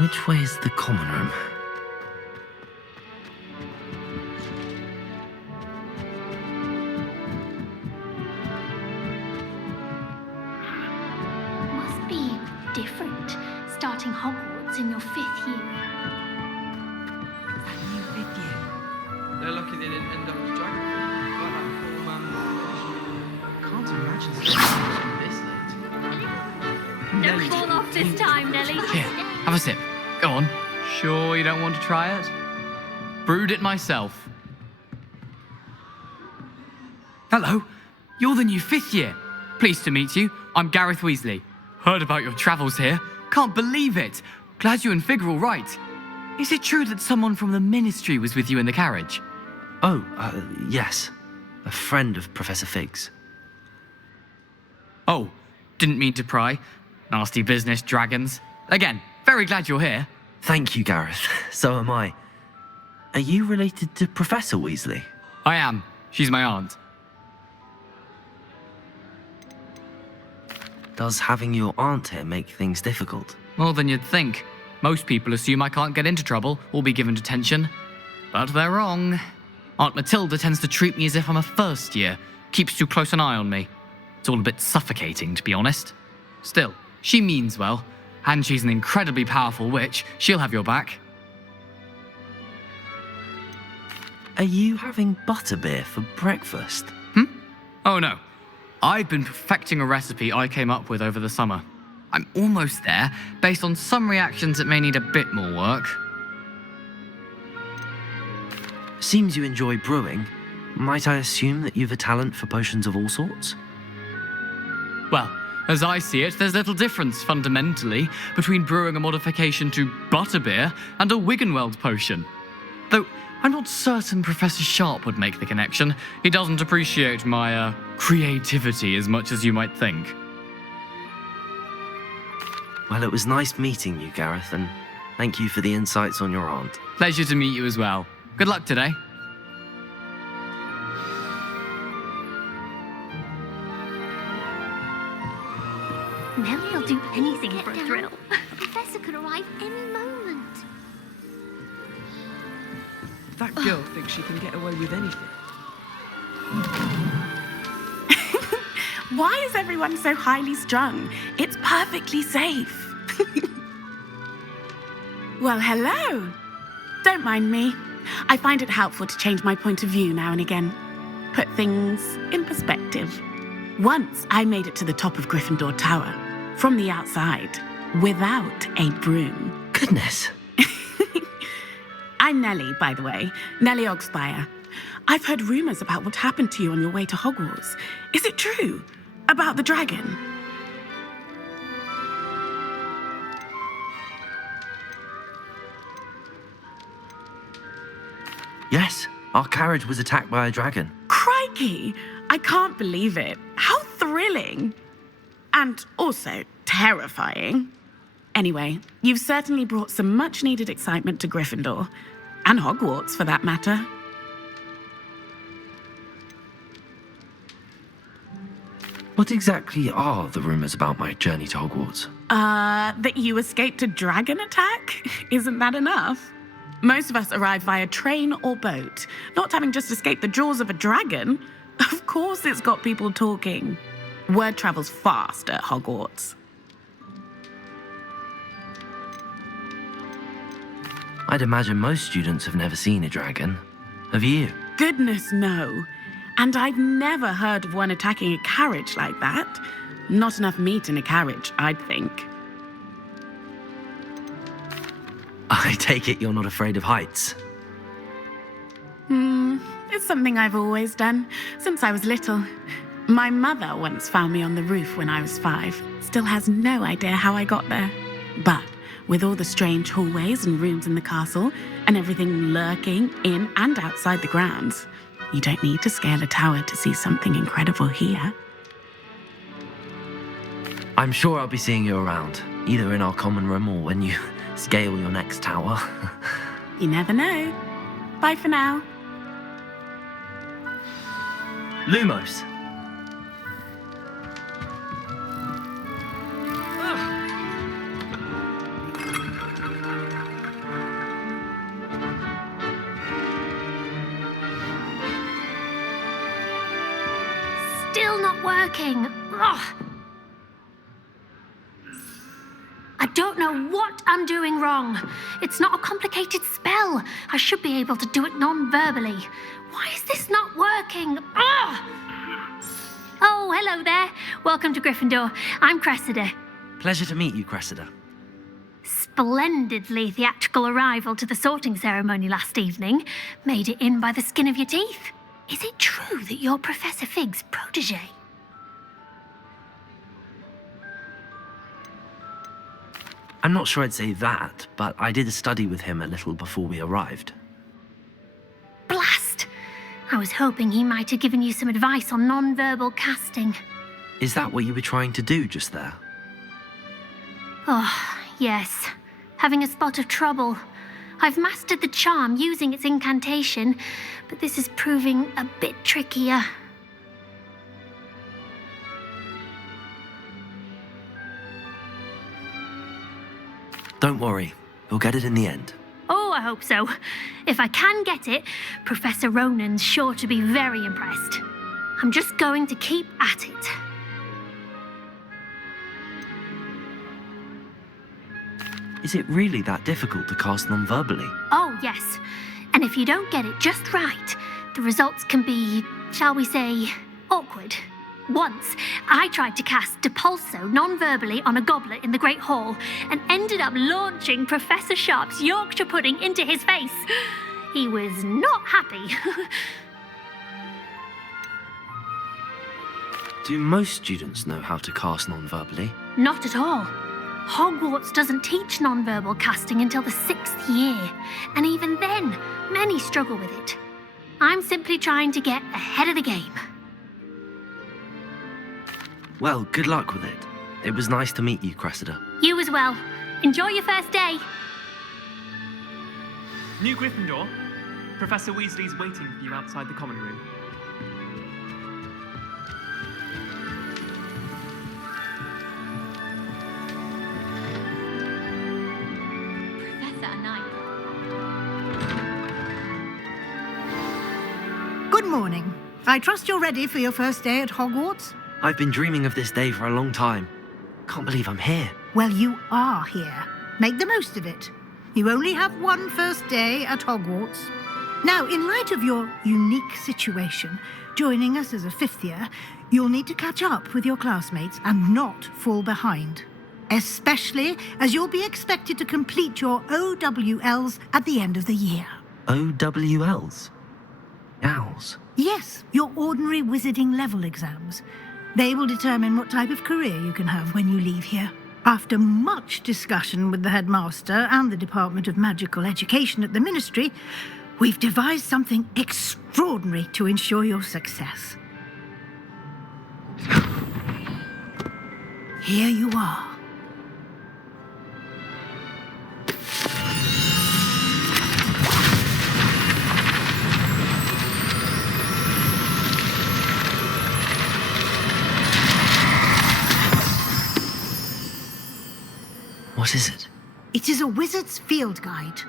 Which way is the common room? Must be different, starting Hogwarts in your 5th year. Is that you 5th year? They're lucky they didn't end up as dragon fruit. Like that poor man. Can't imagine something this late. Don't fall off this time, Nelly. Here, have a sip. Go on. Sure you don't want to try it? Brewed it myself. Hello, you're the new 5th year. Pleased to meet you. I'm Gareth Weasley. Heard about your travels here. Can't believe it. Glad you and Fig are all right. Is it true that someone from the Ministry was with you in the carriage? Oh, yes. A friend of Professor Fig's. Oh, didn't mean to pry. Nasty business, dragons. Again, very glad you're here. Thank you, Gareth. So am I. Are you related to Professor Weasley? I am. She's my aunt. Does having your aunt here make things difficult? More than you'd think. Most people assume I can't get into trouble or be given detention. But they're wrong. Aunt Matilda tends to treat me as if I'm a first year. Keeps too close an eye on me. It's all a bit suffocating, to be honest. Still, she means well. And she's an incredibly powerful witch. She'll have your back. Are you having butterbeer for breakfast? Oh no. I've been perfecting a recipe I came up with over the summer. I'm almost there, based on some reactions that may need a bit more work. Seems you enjoy brewing. Might I assume that you've a talent for potions of all sorts? Well, as I see it, there's little difference, fundamentally, between brewing a modification to butterbeer and a Wiggenweld potion. Though, I'm not certain Professor Sharp would make the connection. He doesn't appreciate my, creativity as much as you might think. Well, it was nice meeting you, Gareth, and thank you for the insights on your aunt. Pleasure to meet you as well. Good luck today. Nelly'll do anything for a thrill. The professor could arrive any moment. That girl thinks she can get away with anything. Why is everyone so highly strung? It's perfectly safe. Well, hello. Don't mind me. I find it helpful to change my point of view now and again. Put things in perspective. Once I made it to the top of Gryffindor Tower, from the outside, without a broom. Goodness. I'm Nelly, by the way. Nelly Ogspire. I've heard rumors about what happened to you on your way to Hogwarts. Is it true? About the dragon? Yes, our carriage was attacked by a dragon. Crikey! I can't believe it. How thrilling! And also terrifying. Anyway, you've certainly brought some much-needed excitement to Gryffindor. And Hogwarts, for that matter. What exactly are the rumors about my journey to Hogwarts? That you escaped a dragon attack? Isn't that enough? Most of us arrive via train or boat, not having just escaped the jaws of a dragon. Of course it's got people talking. Word travels fast at Hogwarts. I'd imagine most students have never seen a dragon. Have you? Goodness, no. And I've never heard of one attacking a carriage like that. Not enough meat in a carriage, I'd think. I take it you're not afraid of heights. It's something I've always done, since I was little. My mother once found me on the roof when I was 5. Still has no idea how I got there. But with all the strange hallways and rooms in the castle, and everything lurking in and outside the grounds, you don't need to scale a tower to see something incredible here. I'm sure I'll be seeing you around, either in our common room or when you scale your next tower. You never know. Bye for now. Lumos! still not working. Ugh. I don't know what I'm doing wrong. It's not a complicated spell. I should be able to do it non-verbally. Why is this not working? Ugh. Oh, hello there. Welcome to Gryffindor. I'm Cressida. Pleasure to meet you, Cressida. Splendidly theatrical arrival to the sorting ceremony last evening. Made it in by the skin of your teeth. Is it true that you're Professor Fig's protege? I'm not sure I'd say that, but I did study with him a little before we arrived. Blast! I was hoping he might have given you some advice on non-verbal casting. Is that what you were trying to do just there? Oh, yes. Having a spot of trouble. I've mastered the charm using its incantation, but this is proving a bit trickier. Don't worry, you'll get it in the end. Oh, I hope so. If I can get it, Professor Ronan's sure to be very impressed. I'm just going to keep at it. Is it really that difficult to cast non-verbally? Oh, yes. And if you don't get it just right, the results can be, shall we say, awkward. Once, I tried to cast Depulso non-verbally on a goblet in the Great Hall and ended up launching Professor Sharp's Yorkshire pudding into his face. He was not happy. Do most students know how to cast non-verbally? Not at all. Hogwarts doesn't teach non-verbal casting until the 6th year, and even then, many struggle with it. I'm simply trying to get ahead of the game. Well, good luck with it. It was nice to meet you, Cressida. You as well. Enjoy your first day. New Gryffindor, Professor Weasley's waiting for you outside the common room. Professor Knight. Good morning. I trust you're ready for your first day at Hogwarts? I've been dreaming of this day for a long time. Can't believe I'm here. Well, you are here. Make the most of it. You only have one first day at Hogwarts. Now, in light of your unique situation, joining us as a 5th year, you'll need to catch up with your classmates and not fall behind. Especially as you'll be expected to complete your OWLs at the end of the year. OWLs? Owls? Yes, your ordinary wizarding level exams. They will determine what type of career you can have when you leave here. After much discussion with the headmaster and the Department of Magical Education at the Ministry, we've devised something extraordinary to ensure your success. Here you are. What is it? It is a wizard's field guide.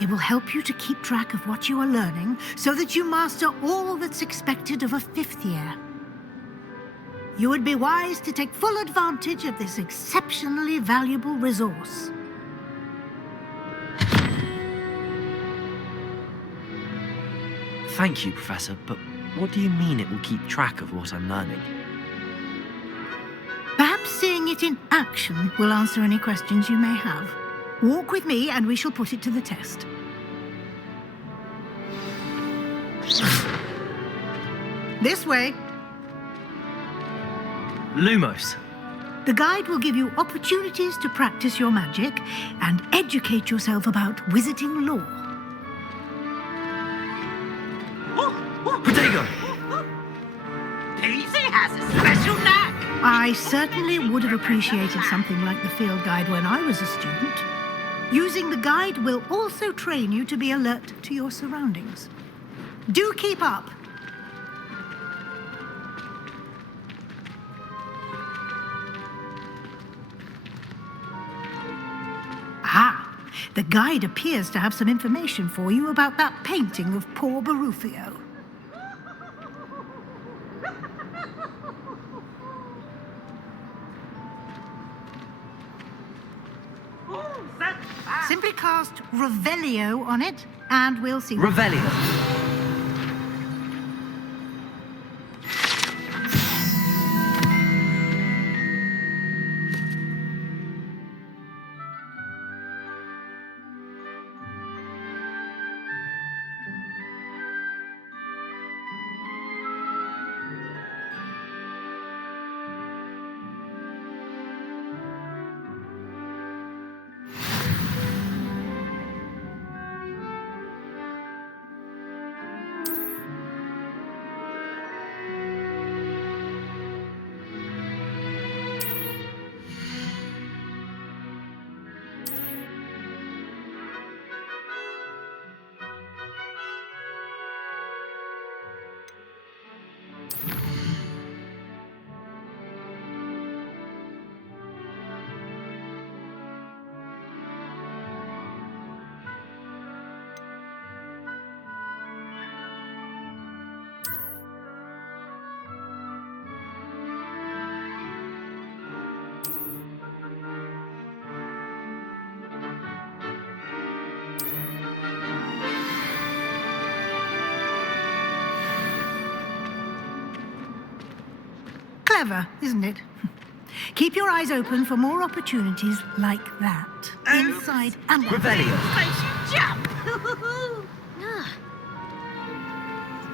It will help you to keep track of what you are learning so that you master all that's expected of a 5th year. You would be wise to take full advantage of this exceptionally valuable resource. Thank you, Professor, but what do you mean it will keep track of what I'm learning? Perhaps seeing it in action will answer any questions you may have. Walk with me and we shall put it to the test. This way. Lumos. The guide will give you opportunities to practice your magic and educate yourself about wizarding lore. Protego! Daisy has a special knack. I certainly would have appreciated something like the field guide when I was a student. Using the guide will also train you to be alert to your surroundings. Do keep up. Ah, the guide appears to have some information for you about that painting of poor Barufio. cast Revelio on it, and we'll see. Revelio. Clever, isn't it? Keep your eyes open for more opportunities like that. Inside and out. Revelio. Makes you jump!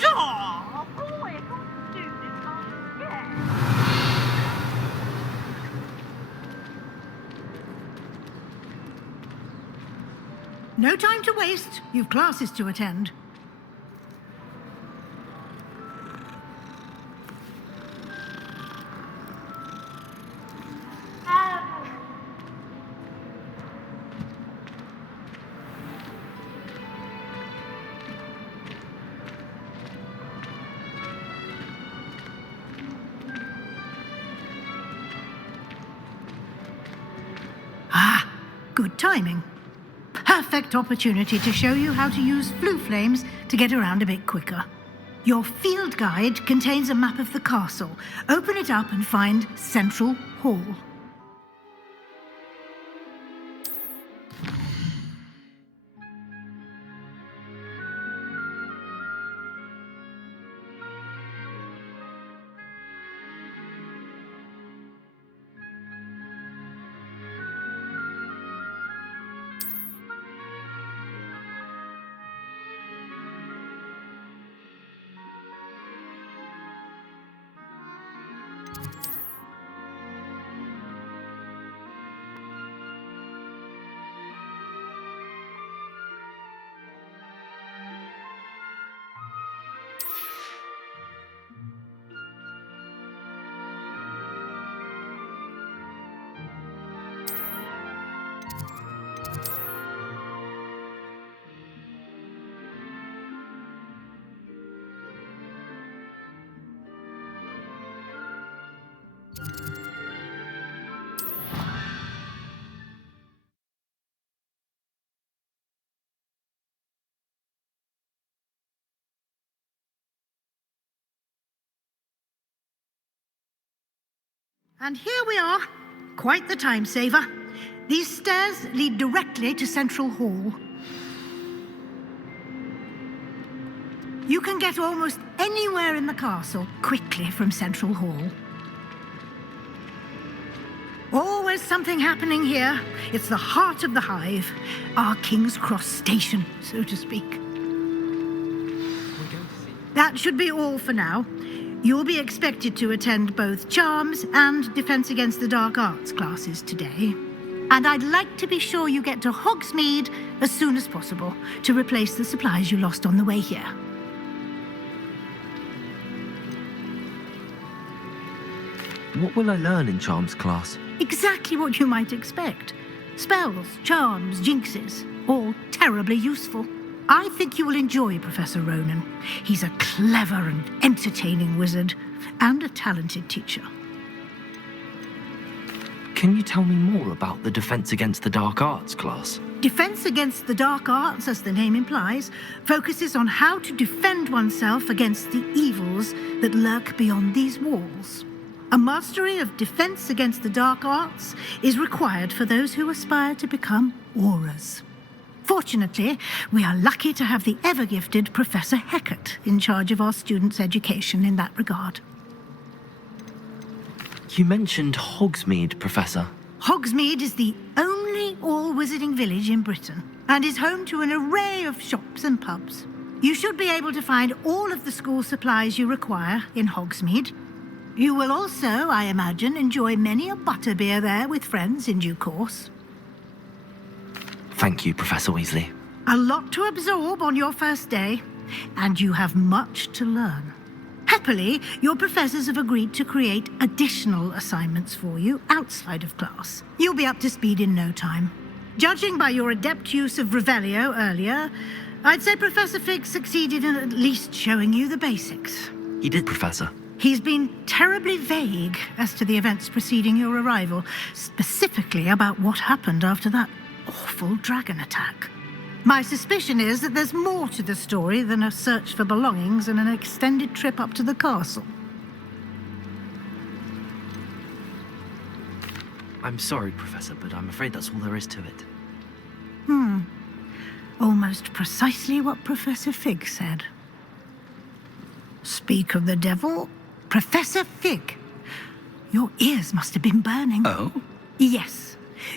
Oh, boy, I can't do this. I'm scared. No time to waste. You've classes to attend. Ah, good timing. Perfect opportunity to show you how to use flue flames to get around a bit quicker. Your field guide contains a map of the castle. Open it up and find Central Hall. And here we are. Quite the time saver. These stairs lead directly to Central Hall. You can get almost anywhere in the castle quickly from Central Hall. Always something happening here. It's the heart of the hive, our King's Cross station, so to speak. That should be all for now. You'll be expected to attend both Charms and Defense Against the Dark Arts classes today. And I'd like to be sure you get to Hogsmeade as soon as possible to replace the supplies you lost on the way here. What will I learn in Charms class? Exactly what you might expect. Spells, charms, jinxes, all terribly useful. I think you will enjoy Professor Ronan. He's a clever and entertaining wizard, and a talented teacher. Can you tell me more about the Defense Against the Dark Arts class? Defense Against the Dark Arts, as the name implies, focuses on how to defend oneself against the evils that lurk beyond these walls. A mastery of Defense Against the Dark Arts is required for those who aspire to become auras. Fortunately, we are lucky to have the ever-gifted Professor Heckert in charge of our students' education in that regard. You mentioned Hogsmeade, Professor. Hogsmeade is the only all-wizarding village in Britain and is home to an array of shops and pubs. You should be able to find all of the school supplies you require in Hogsmeade. You will also, I imagine, enjoy many a butterbeer there with friends in due course. Thank you, Professor Weasley. A lot to absorb on your first day, and you have much to learn. Happily, your professors have agreed to create additional assignments for you outside of class. You'll be up to speed in no time. Judging by your adept use of Revelio earlier, I'd say Professor Fig succeeded in at least showing you the basics. He did, Professor. He's been terribly vague as to the events preceding your arrival, specifically about what happened after that awful dragon attack. My suspicion is that there's more to the story than a search for belongings and an extended trip up to the castle. I'm sorry, Professor, but I'm afraid that's all there is to it. Almost precisely what Professor Fig said. Speak of the devil, Professor Fig. Your ears must have been burning. Oh? Yes.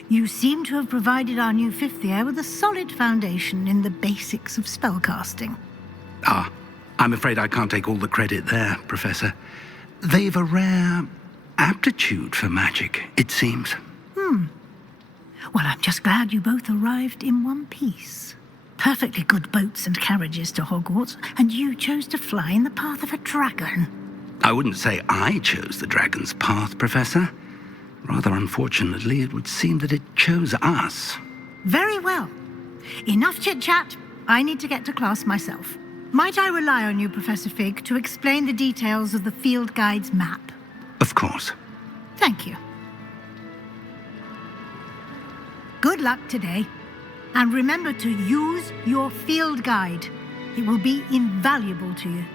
You seem to have provided our new fifth year with a solid foundation in the basics of spellcasting. Ah, I'm afraid I can't take all the credit there, Professor. They've a rare aptitude for magic, it seems. Well, I'm just glad you both arrived in one piece. Perfectly good boats and carriages to Hogwarts, and you chose to fly in the path of a dragon. I wouldn't say I chose the dragon's path, Professor. Rather unfortunately, it would seem that it chose us. Very well. Enough chit-chat. I need to get to class myself. Might I rely on you, Professor Fig, to explain the details of the field guide's map? Of course. Thank you. Good luck today. And remember to use your field guide. It will be invaluable to you.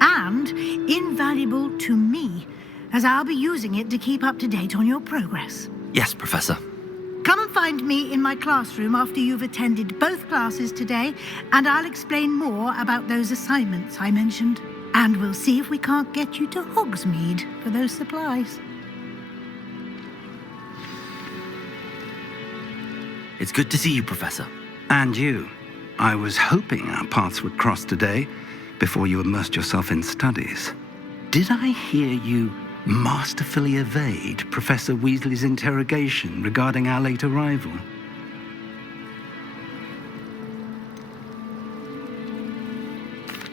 And invaluable to me, as I'll be using it to keep up to date on your progress. Yes, Professor. Come and find me in my classroom after you've attended both classes today, and I'll explain more about those assignments I mentioned. And we'll see if we can't get you to Hogsmeade for those supplies. It's good to see you, Professor. And you. I was hoping our paths would cross today, before you immersed yourself in studies. Did I hear you masterfully evade Professor Weasley's interrogation regarding our late arrival?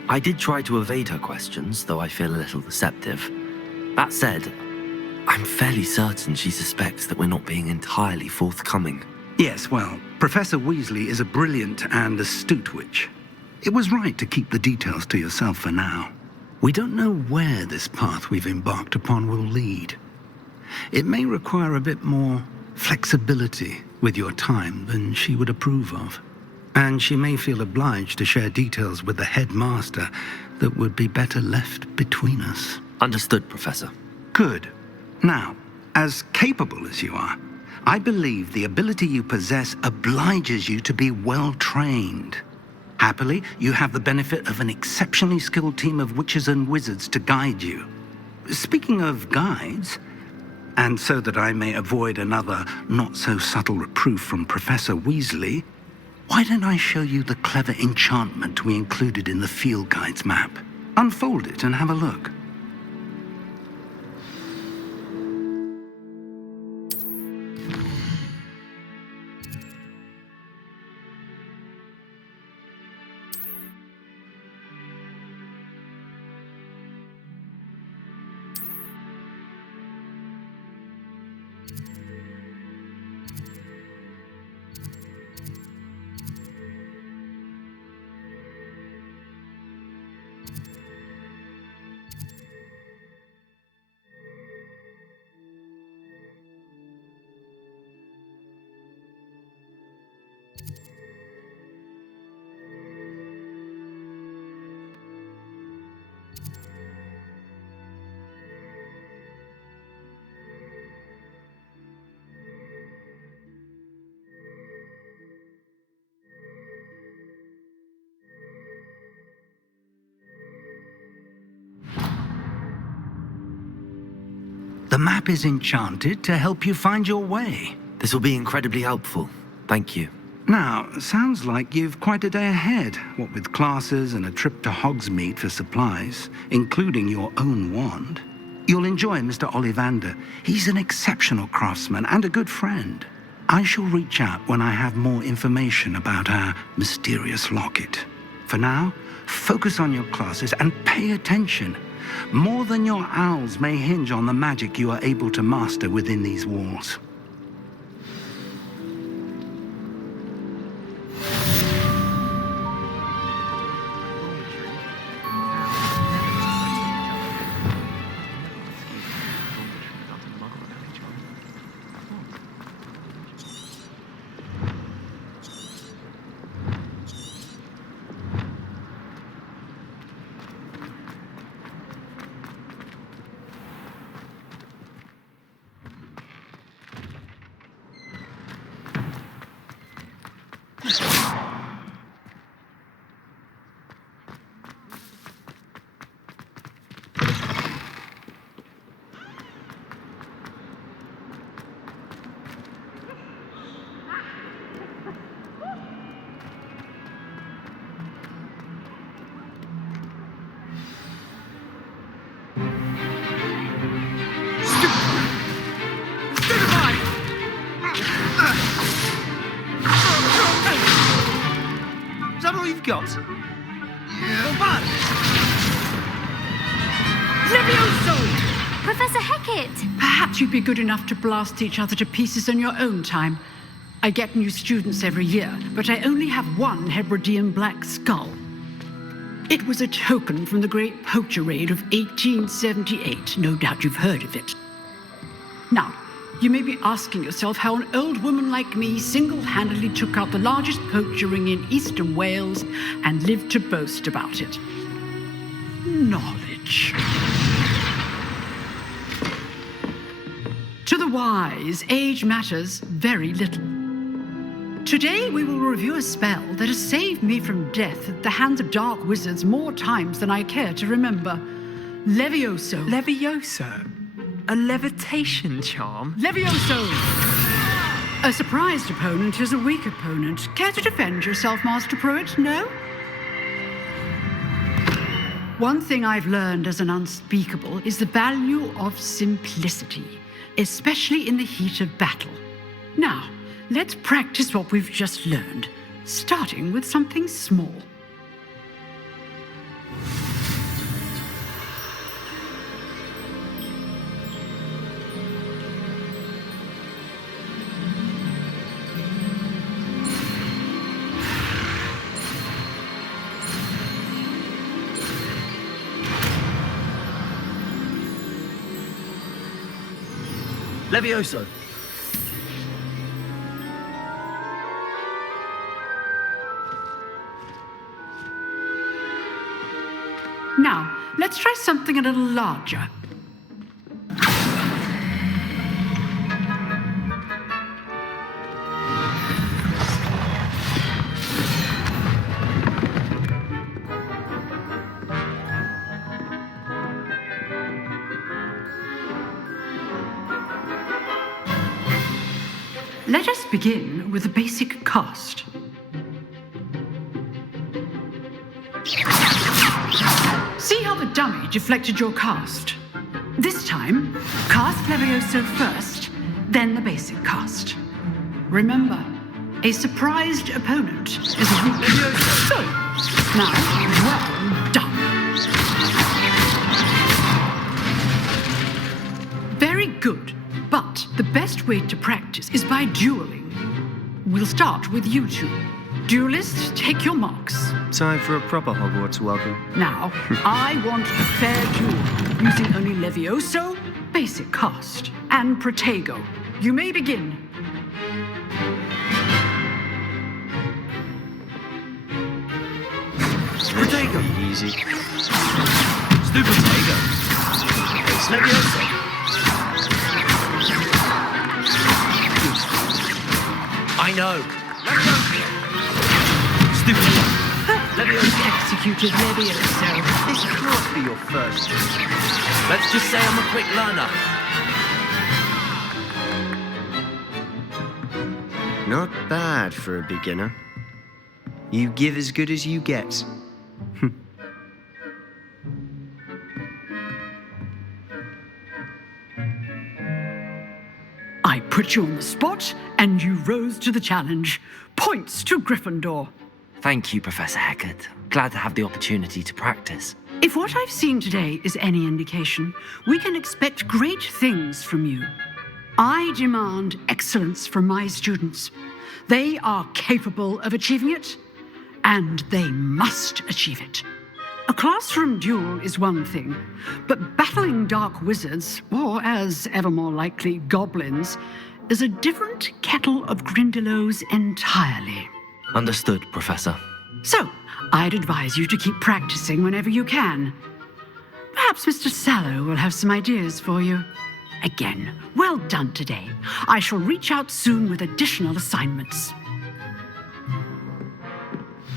I did try to evade her questions, though I feel a little deceptive. That said, I'm fairly certain she suspects that we're not being entirely forthcoming. Yes, well, Professor Weasley is a brilliant and astute witch. It was right to keep the details to yourself for now. We don't know where this path we've embarked upon will lead. It may require a bit more flexibility with your time than she would approve of. And she may feel obliged to share details with the headmaster that would be better left between us. Understood, Professor. Good. Now, as capable as you are, I believe the ability you possess obliges you to be well-trained. Happily, you have the benefit of an exceptionally skilled team of witches and wizards to guide you. Speaking of guides, and so that I may avoid another not-so-subtle reproof from Professor Weasley, why don't I show you the clever enchantment we included in the field guide's map? Unfold it and have a look. The map is enchanted to help you find your way. This will be incredibly helpful. Thank you. Now, sounds like you've quite a day ahead, what with classes and a trip to Hogsmeade for supplies, including your own wand. You'll enjoy Mr. Ollivander. He's an exceptional craftsman and a good friend. I shall reach out when I have more information about our mysterious locket. For now, focus on your classes and pay attention. More than your owls may hinge on the magic you are able to master within these walls. Is that all you've got? Levioso! Professor Hecat! Perhaps you'd be good enough to blast each other to pieces in your own time. I get new students every year, but I only have one Hebridean black skull. It was a token from the Great Poacher Raid of 1878. No doubt you've heard of it. Now, you may be asking yourself how an old woman like me single-handedly took out the largest poacher ring in eastern Wales and lived to boast about it. Knowledge. To the wise, age matters very little. Today we will review a spell that has saved me from death at the hands of dark wizards more times than I care to remember. Levioso. Levioso? A levitation charm? Levioso! A surprised opponent is a weak opponent. Care to defend yourself, Master Pruitt? No? One thing I've learned as an unspeakable is the value of simplicity, especially in the heat of battle. Now, let's practice what we've just learned, starting with something small. Levioso! Now, let's try something a little larger. Let us begin with the basic cast. See how the dummy deflected your cast? This time, cast Levioso first, then the basic cast. Remember, a surprised opponent is a weak Levioso. So, now, well done. Very good, but the best way to practice is by dueling. We'll start with you two. Duelists, take your marks. Time for a proper Hogwarts welcome. Now, I want a fair duel, using only Levioso, basic cast, and Protego. You may begin. Protego! Easy. Stu Protego! It's Levioso! I know! Stupid! Executed Levioso. This court be your first. Let's just say I'm a quick learner. Not bad for a beginner. You give as good as you get. I put you on the spot, and you rose to the challenge. Points to Gryffindor. Thank you, Professor Hecat. Glad to have the opportunity to practice. If what I've seen today is any indication, we can expect great things from you. I demand excellence from my students. They are capable of achieving it, and they must achieve it. A classroom duel is one thing, but battling dark wizards, or as ever more likely, goblins, is a different kettle of Grindylows entirely. Understood, Professor. So, I'd advise you to keep practicing whenever you can. Perhaps Mr. Sallow will have some ideas for you. Again, well done today. I shall reach out soon with additional assignments.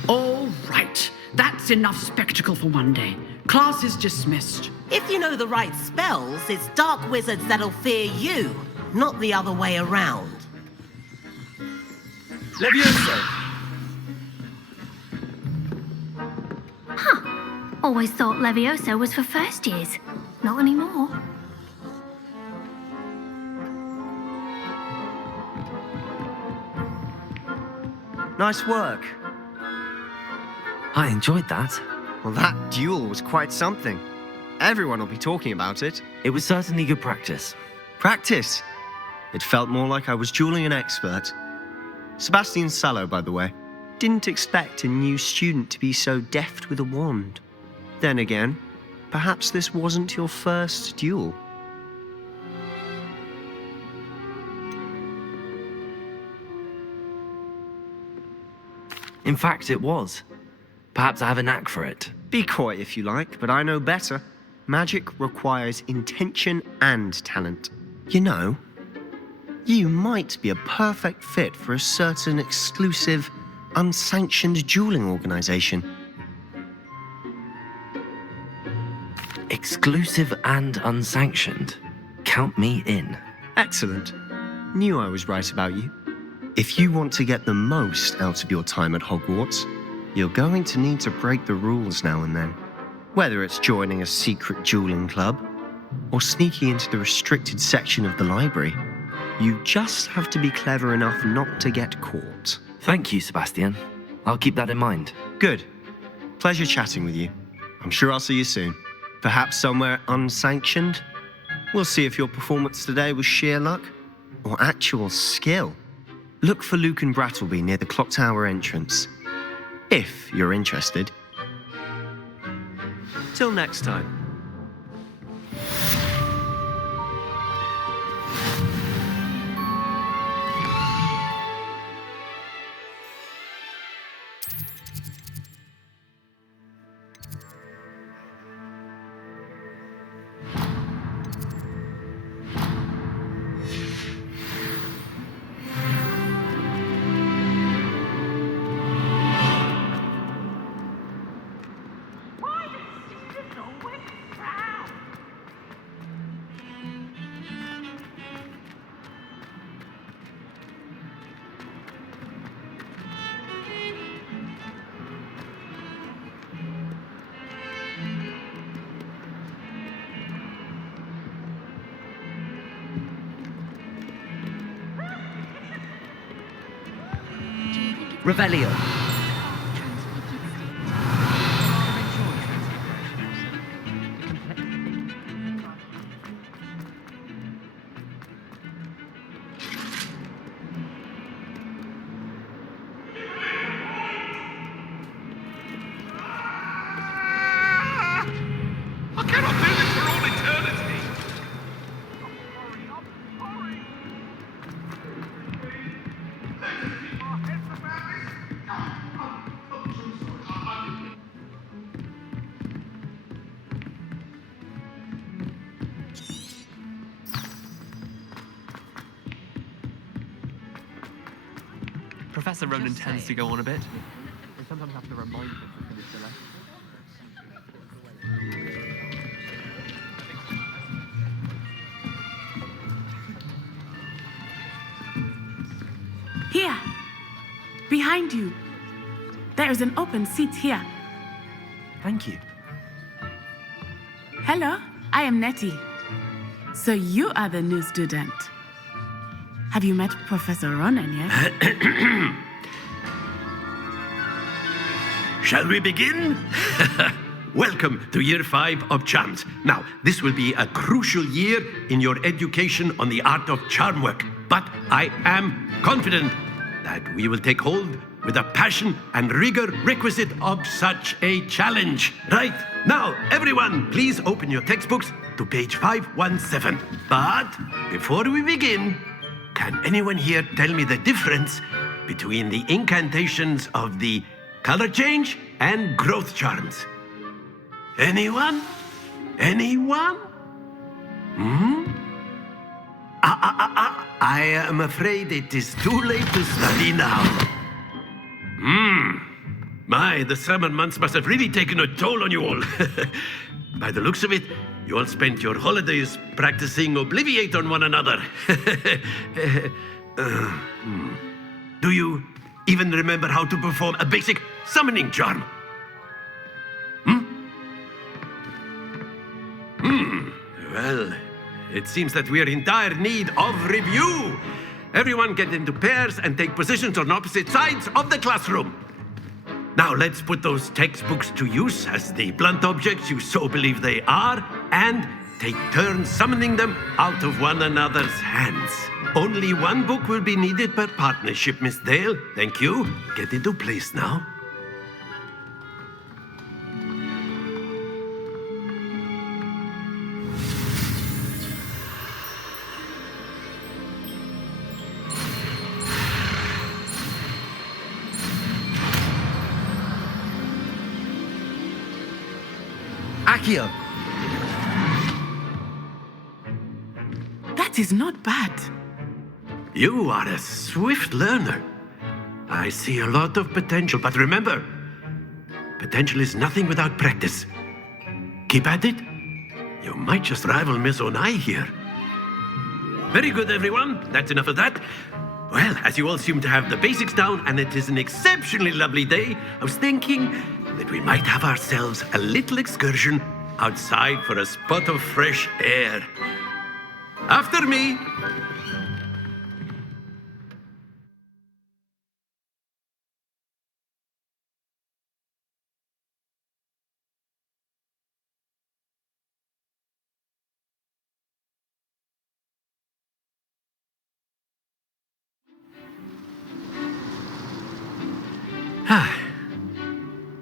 All right. That's enough spectacle for one day. Class is dismissed. If you know the right spells, it's dark wizards that'll fear you, not the other way around. Levioso! Always thought Levioso was for first years. Not anymore. Nice work. I enjoyed that. Well, that duel was quite something. Everyone will be talking about it. It was certainly good practice. Practice. It felt more like I was dueling an expert. Sebastian Sallow, by the way. Didn't expect a new student to be so deft with a wand. Then again, perhaps this wasn't your first duel. In fact, it was. Perhaps I have a knack for it. Be coy if you like, but I know better. Magic requires intention and talent. You know, you might be a perfect fit for a certain exclusive, unsanctioned dueling organization. Exclusive and unsanctioned. Count me in. Excellent. Knew I was right about you. If you want to get the most out of your time at Hogwarts, you're going to need to break the rules now and then. Whether it's joining a secret dueling club or sneaking into the restricted section of the library, you just have to be clever enough not to get caught. Thank you, Sebastian. I'll keep that in mind. Good. Pleasure chatting with you. I'm sure I'll see you soon. Perhaps somewhere unsanctioned? We'll see if your performance today was sheer luck or actual skill. Look for Luke and Brattleby near the clock tower entrance, if you're interested. Till next time. Revelio. I cannot do this for all eternity! Professor Ronan tends to go on a bit. I sometimes have to remind him to finish the lesson. Here. Behind you. There is an open seat here. Thank you. Hello, I am Nettie. So you are the new student. Have you met Professor Ronan yet? Shall we begin? Welcome to Year 5 of Charms. Now, this will be a crucial year in your education on the art of charm work. But I am confident that we will take hold with the passion and rigor requisite of such a challenge. Right, now, everyone, please open your textbooks to page 517. But before we begin, can anyone here tell me the difference between the incantations of the color change and growth charms? Anyone? Anyone? I am afraid it is too late to study now. My, the summer months must have really taken a toll on you all. By the looks of it, you all spent your holidays practicing Obliviate on one another. Do you even remember how to perform a basic summoning charm? Well, it seems that we are in dire need of review. Everyone get into pairs and take positions on opposite sides of the classroom. Now let's put those textbooks to use as the blunt objects you so believe they are, and take turns summoning them out of one another's hands. Only one book will be needed per partnership, Miss Dale. Thank you. Get into place now. Accio. That is not bad. You are a swift learner. I see a lot of potential, but remember, potential is nothing without practice. Keep at it. You might just rival Miss Onai here. Very good, everyone. That's enough of that. Well, as you all seem to have the basics down, and it is an exceptionally lovely day, I was thinking that we might have ourselves a little excursion outside for a spot of fresh air. After me.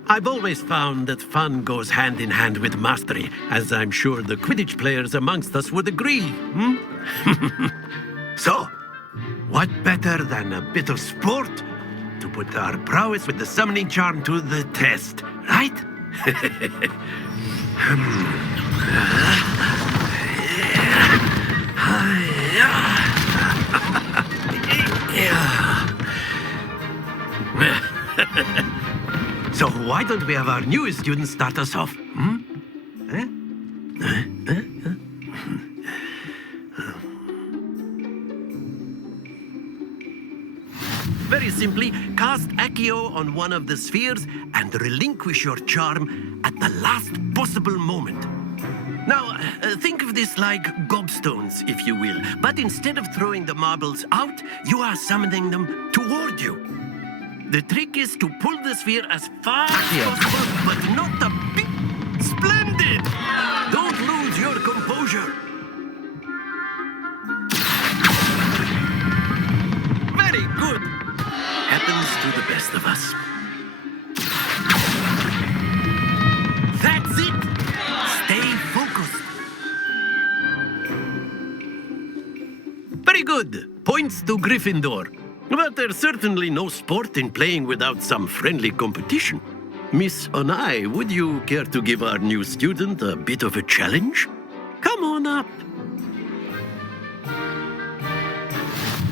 I've always found that fun goes hand in hand with mastery, as I'm sure the Quidditch players amongst us would agree. So, what better than a bit of sport to put our prowess with the summoning charm to the test, right? So why don't we have our newest student start us off? Very simply, cast Accio on one of the spheres and relinquish your charm at the last possible moment. Now, think of this like gobstones, if you will. But instead of throwing the marbles out, you are summoning them toward you. The trick is to pull the sphere as far as possible, but not a bit. Splendid! Don't lose your composure. Very good. Happens to the best of us. That's it. Stay focused. Very good. Points to Gryffindor. But there's certainly no sport in playing without some friendly competition. Miss Onai, would you care to give our new student a bit of a challenge? Come on up.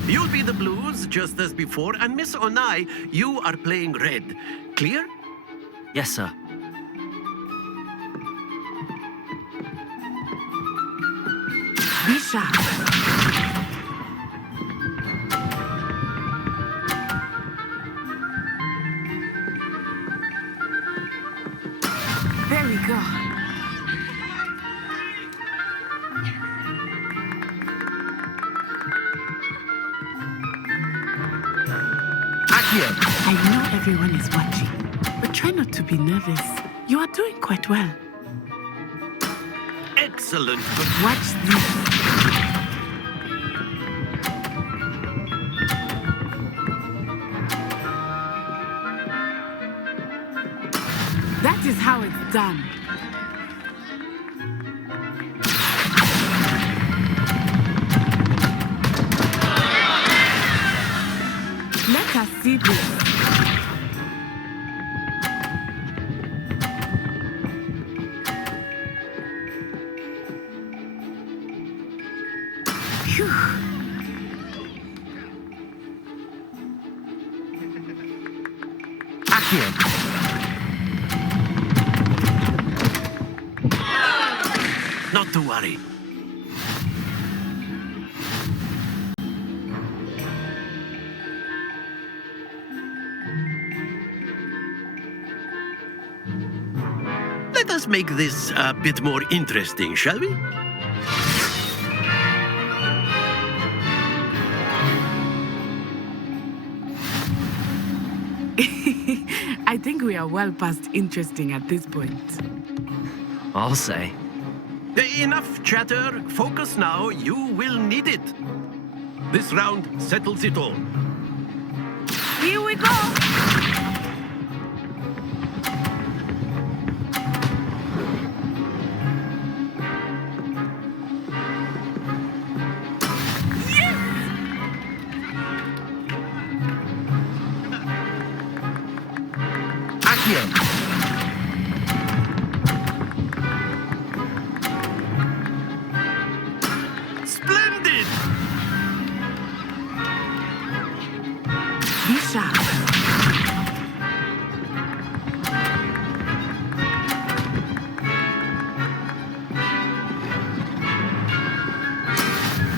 You'll be the blues, just as before, and Miss Onai, you are playing red. Clear? Yes, sir. Be sharp. I know everyone is watching, but try not to be nervous. You are doing quite well. Excellent. Watch this. That is how it's done. Let us see this. Phew. Not to worry. Let us make this a bit more interesting, shall we? I think we are well past interesting at this point. I'll say. Enough chatter. Focus now. You will need it. This round settles it all. Here we go! Splendid! Be sharp.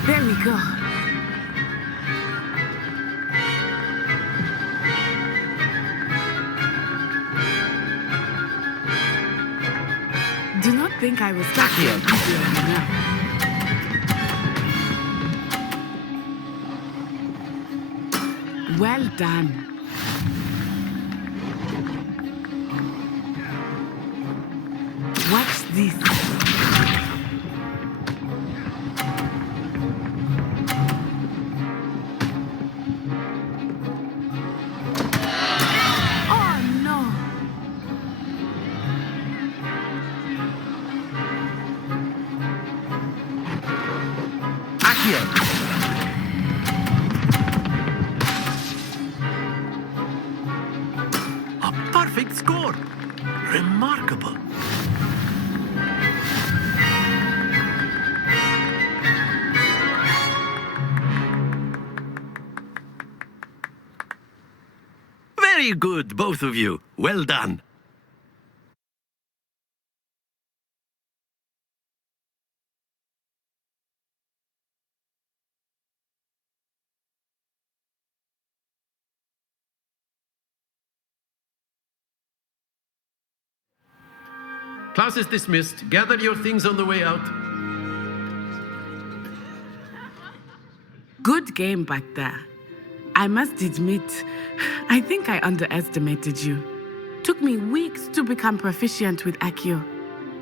There we go. Do not think I was stuck here. Well done. Watch this. Oh no. A perfect score. Remarkable. Very good, both of you. Well done. Class is dismissed. Gather your things on the way out. Good game back there. I must admit, I think I underestimated you. Took me weeks to become proficient with Accio.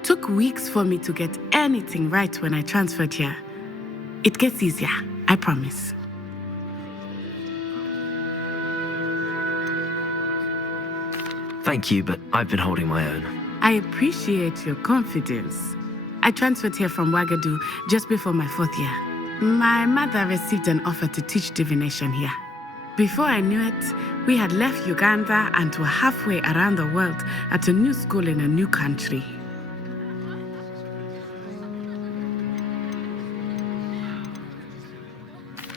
Took weeks for me to get anything right when I transferred here. It gets easier, I promise. Thank you, but I've been holding my own. I appreciate your confidence. I transferred here from Wagadu just before my 4th year. My mother received an offer to teach divination here. Before I knew it, we had left Uganda and were halfway around the world at a new school in a new country.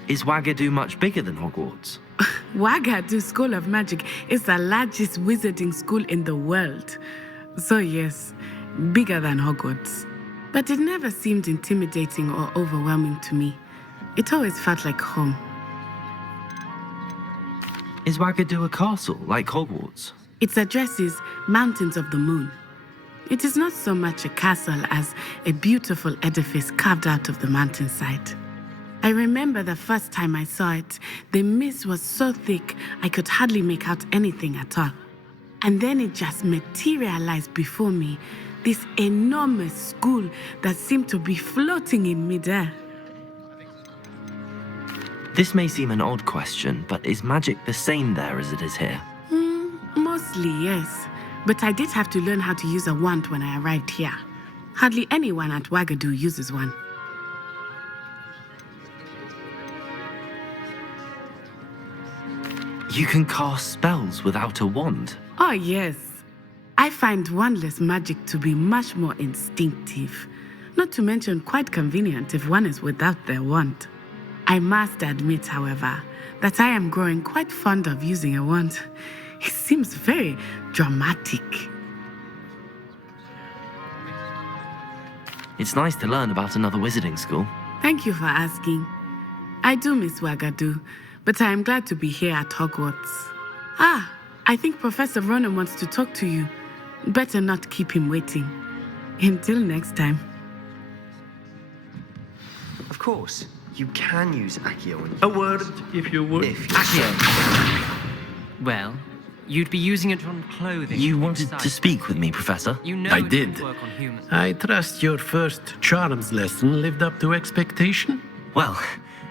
Is Wagadu much bigger than Hogwarts? Wagadu School of Magic is the largest wizarding school in the world. So yes, bigger than Hogwarts. But it never seemed intimidating or overwhelming to me. It always felt like home. Is Wagadu a castle, like Hogwarts? Its address is Mountains of the Moon. It is not so much a castle as a beautiful edifice carved out of the mountainside. I remember the first time I saw it, the mist was so thick I could hardly make out anything at all. And then it just materialized before me, this enormous school that seemed to be floating in midair. This may seem an odd question, but is magic the same there as it is here? Mostly, yes. But I did have to learn how to use a wand when I arrived here. Hardly anyone at Wagadu uses one. You can cast spells without a wand? Oh, yes. I find wandless magic to be much more instinctive. Not to mention quite convenient if one is without their wand. I must admit, however, that I am growing quite fond of using a wand. It seems very dramatic. It's nice to learn about another wizarding school. Thank you for asking. I do miss Wagadu, but I am glad to be here at Hogwarts. I think Professor Ronan wants to talk to you. Better not keep him waiting. Until next time. Of course, you can use Accio. A word, if you would. Accio. Well, you'd be using it on clothing. You wanted to speak with me, Professor? You know I it did. won't work on humans. I trust your first charms lesson lived up to expectation? Well,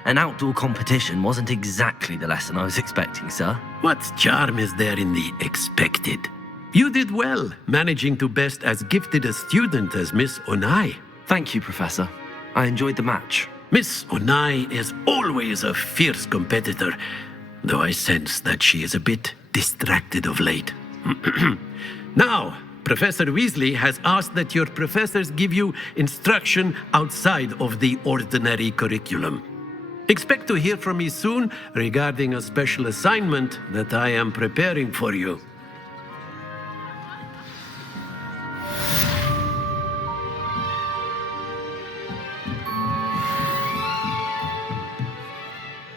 an outdoor competition wasn't exactly the lesson I was expecting, sir. What charm is there in the expected? You did well, managing to best as gifted a student as Miss Onai. Thank you, Professor. I enjoyed the match. Miss Onai is always a fierce competitor, though I sense that she is a bit distracted of late. Now, Professor Weasley has asked that your professors give you instruction outside of the ordinary curriculum. Expect to hear from me soon regarding a special assignment that I am preparing for you.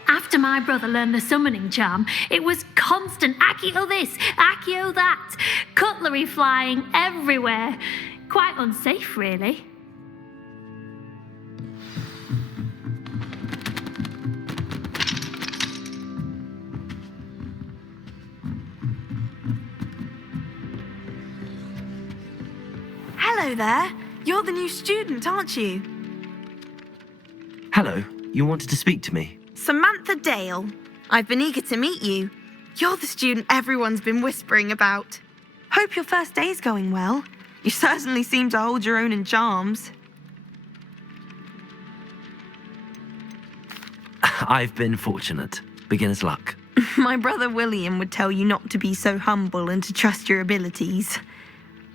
After my brother learned the summoning charm, it was constant Accio this, Accio that, cutlery flying everywhere. Quite unsafe, really. Hello there. You're the new student, aren't you? Hello, you wanted to speak to me? Samantha Dale. I've been eager to meet you. You're the student everyone's been whispering about. Hope your first day's going well. You certainly seem to hold your own in charms. I've been fortunate. Beginner's luck. My brother William would tell you not to be so humble and to trust your abilities.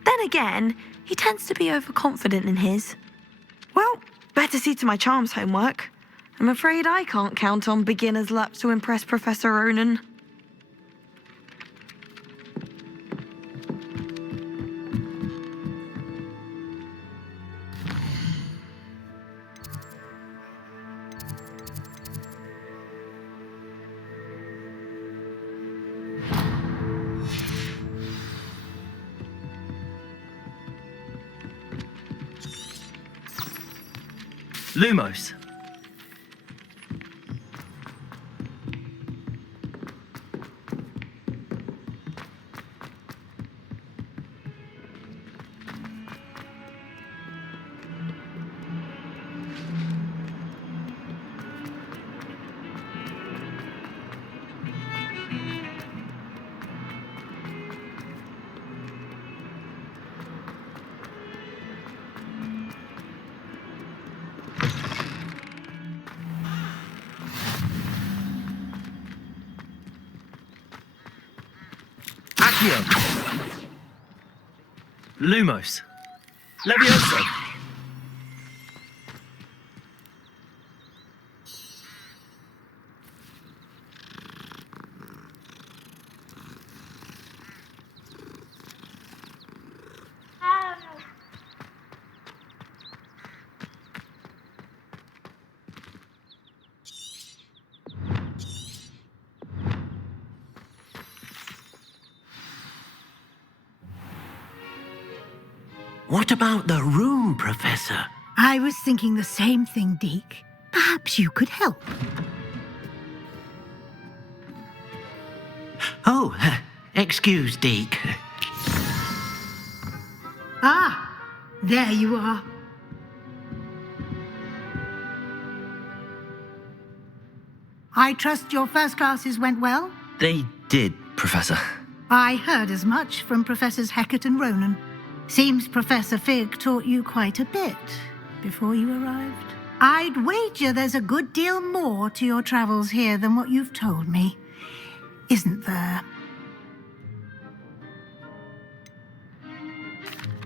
Then again, he tends to be overconfident in his. Well, better see to my charms homework. I'm afraid I can't count on beginner's luck to impress Professor Ronan. Lumos. Lumos. Levioso. What about the room, Professor? I was thinking the same thing, Deke. Perhaps you could help. Oh, excuse, Deke. Ah, there you are. I trust your first classes went well? They did, Professor. I heard as much from Professors Hecat and Ronan. Seems Professor Fig taught you quite a bit before you arrived. I'd wager there's a good deal more to your travels here than what you've told me, isn't there?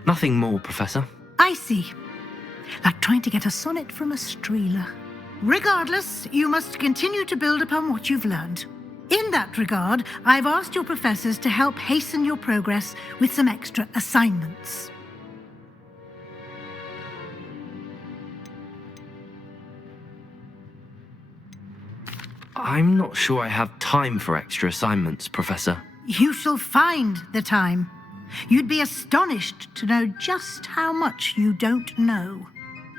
Nothing more, Professor. I see. Like trying to get a sonnet from a streeler. Regardless, you must continue to build upon what you've learned. In that regard, I've asked your professors to help hasten your progress with some extra assignments. I'm not sure I have time for extra assignments, Professor. You shall find the time. You'd be astonished to know just how much you don't know.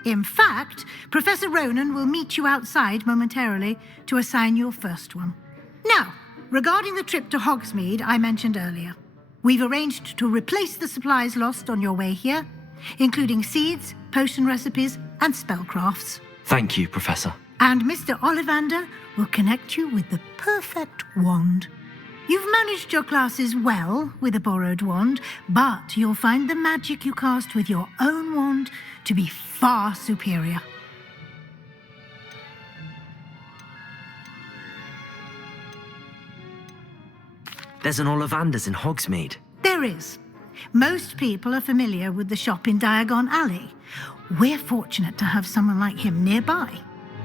In fact, Professor Ronan will meet you outside momentarily to assign your first one. Now, regarding the trip to Hogsmeade I mentioned earlier, we've arranged to replace the supplies lost on your way here, including seeds, potion recipes, and spellcrafts. Thank you, Professor. And Mr. Ollivander will connect you with the perfect wand. You've managed your classes well with a borrowed wand, but you'll find the magic you cast with your own wand to be far superior. There's an Ollivander's in Hogsmeade. There is. Most people are familiar with the shop in Diagon Alley. We're fortunate to have someone like him nearby.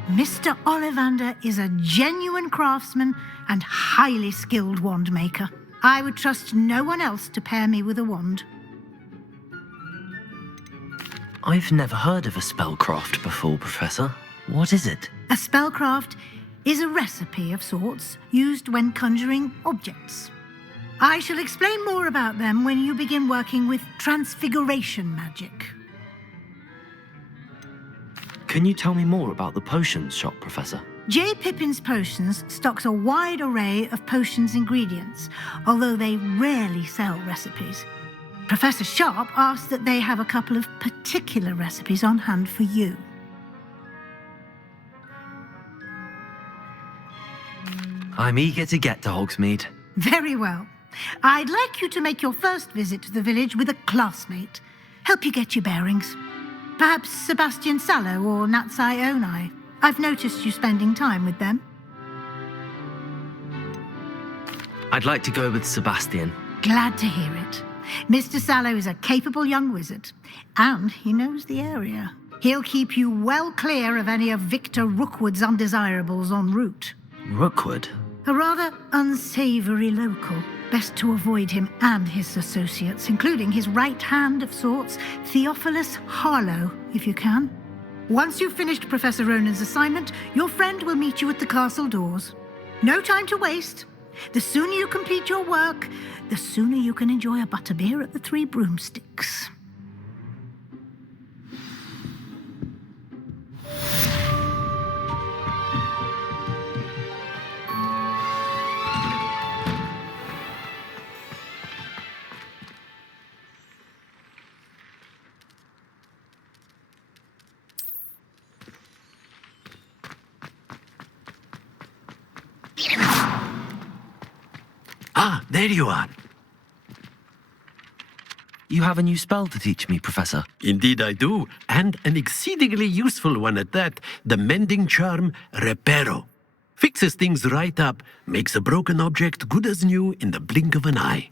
Mr. Ollivander is a genuine craftsman and highly skilled wand maker. I would trust no one else to pair me with a wand. I've never heard of a spellcraft before, Professor. What is it? A spellcraft is a recipe of sorts used when conjuring objects. I shall explain more about them when you begin working with transfiguration magic. Can you tell me more about the potions shop, Professor? J. Pippin's Potions stocks a wide array of potions ingredients, although they rarely sell recipes. Professor Sharp asks that they have a couple of particular recipes on hand for you. I'm eager to get to Hogsmeade. Very well. I'd like you to make your first visit to the village with a classmate. Help you get your bearings. Perhaps Sebastian Sallow or Natsai Onai. I've noticed you spending time with them. I'd like to go with Sebastian. Glad to hear it. Mr. Sallow is a capable young wizard, and he knows the area. He'll keep you well clear of any of Victor Rookwood's undesirables en route. Rookwood? A rather unsavory local. Best to avoid him and his associates, including his right hand of sorts, Theophilus Harlow, if you can. Once you've finished Professor Ronan's assignment, your friend will meet you at the castle doors. No time to waste. The sooner you complete your work, the sooner you can enjoy a butterbeer at the Three Broomsticks. Ah, there you are. You have a new spell to teach me, Professor. Indeed I do, and an exceedingly useful one at that, the mending charm Reparo. Fixes things right up, makes a broken object good as new in the blink of an eye.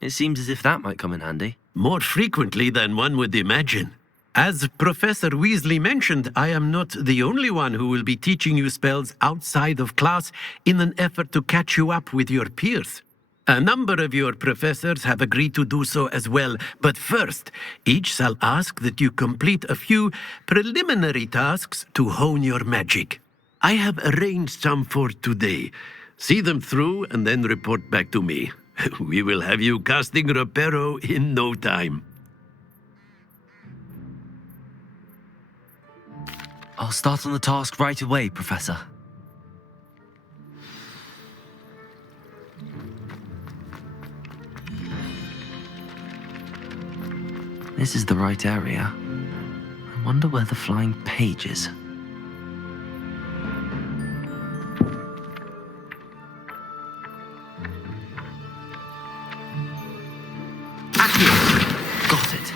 It seems as if that might come in handy. More frequently than one would imagine. As Professor Weasley mentioned, I am not the only one who will be teaching you spells outside of class in an effort to catch you up with your peers. A number of your professors have agreed to do so as well, but first, each shall ask that you complete a few preliminary tasks to hone your magic. I have arranged some for today. See them through and then report back to me. We will have you casting Reparo in no time. I'll start on the task right away, Professor. This is the right area. I wonder where the flying page is. Accio! Got it.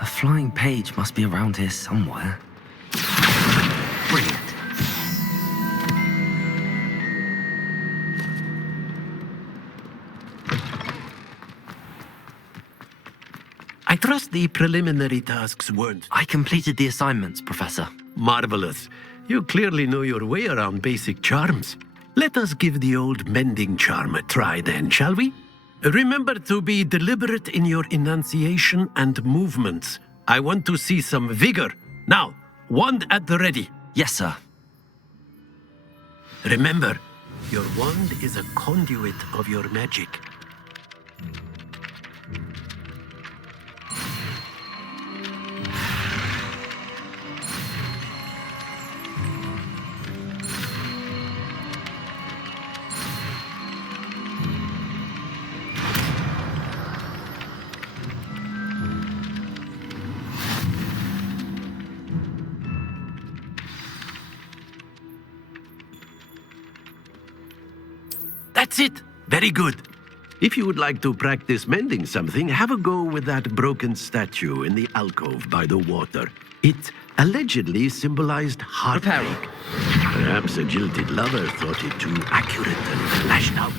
A flying page must be around here somewhere. Brilliant. I trust the preliminary tasks weren't. I completed the assignments, Professor. Marvelous. You clearly know your way around basic charms. Let us give the old mending charm a try then, shall we? Remember to be deliberate in your enunciation and movements. I want to see some vigor. Now, wand at the ready. Yes, sir. Remember, your wand is a conduit of your magic. That's it. Very good. If you would like to practice mending something, have a go with that broken statue in the alcove by the water. It allegedly symbolized heartbreak. Perhaps a jilted lover thought it too accurate and lashed out.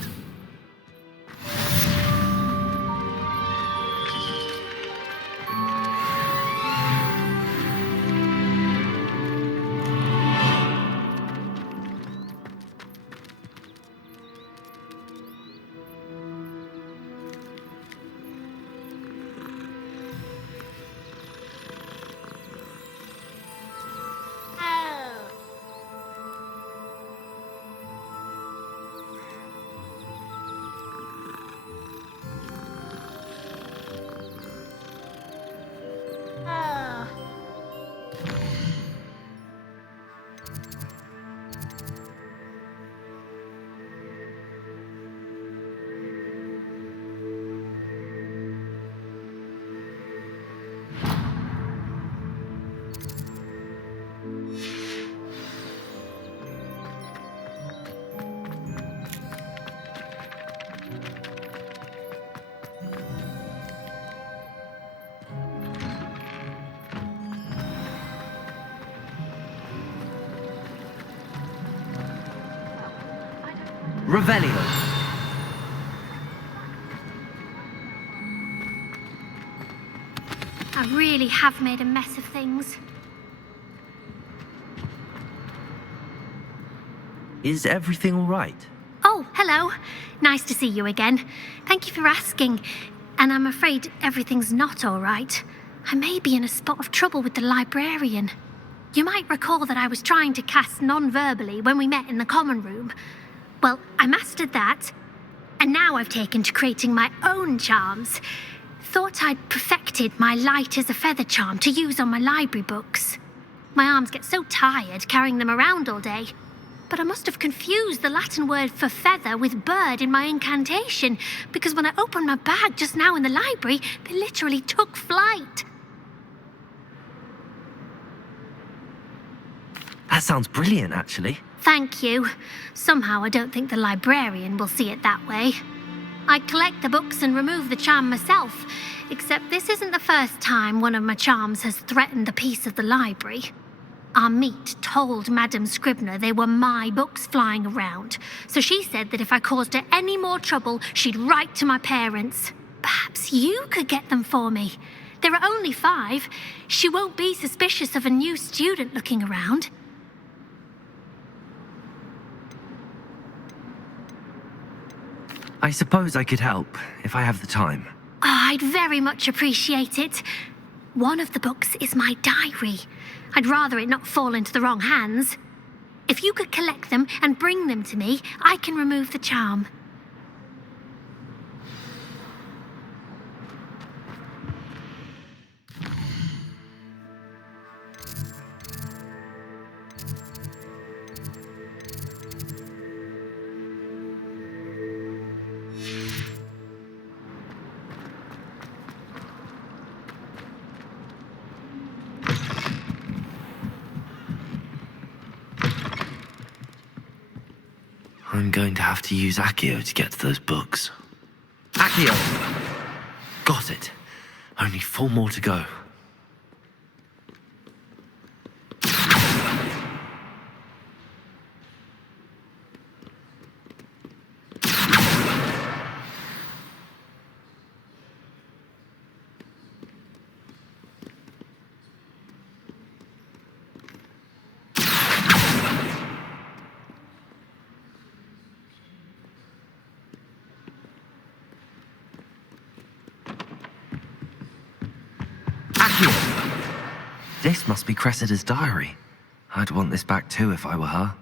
Revelio. I really have made a mess of things. Is everything all right? Oh, hello. Nice to see you again. Thank you for asking. And I'm afraid everything's not all right. I may be in a spot of trouble with the librarian. You might recall that I was trying to cast non-verbally when we met in the common room. Well, I mastered that, and now I've taken to creating my own charms. Thought I'd perfected my light as a feather charm to use on my library books. My arms get so tired carrying them around all day. But I must have confused the Latin word for feather with bird in my incantation, because when I opened my bag just now in the library, they literally took flight. That sounds brilliant, actually. Thank you. Somehow I don't think the librarian will see it that way. I collect the books and remove the charm myself, except this isn't the first time one of my charms has threatened the peace of the library. Our meet told Madame Scribner they were my books flying around, so she said that if I caused her any more trouble, she'd write to my parents. Perhaps you could get them for me. There are only 5. She won't be suspicious of a new student looking around. I suppose I could help, if I have the time. Oh, I'd very much appreciate it. One of the books is my diary. I'd rather it not fall into the wrong hands. If you could collect them and bring them to me, I can remove the charm. I'm going to have to use Accio to get to those books. Accio! Got it. Only 4 more to go. This must be Cressida's diary. I'd want this back too if I were her.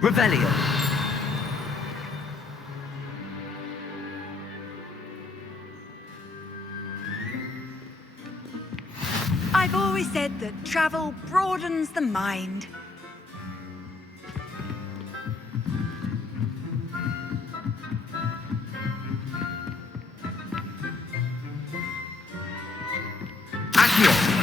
Revelio. I've always said that travel broadens the mind. Accio.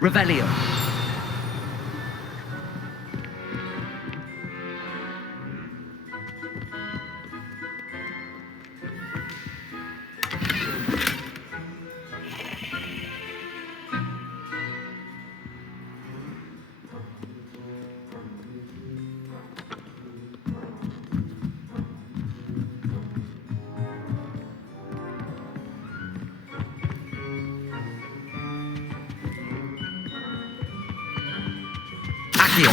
Revelio. Accio.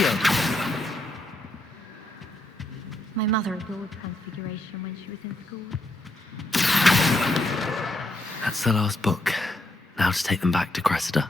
Accio! My mother adored Transfiguration when she was in school. That's the last book. Now to take them back to Cressida.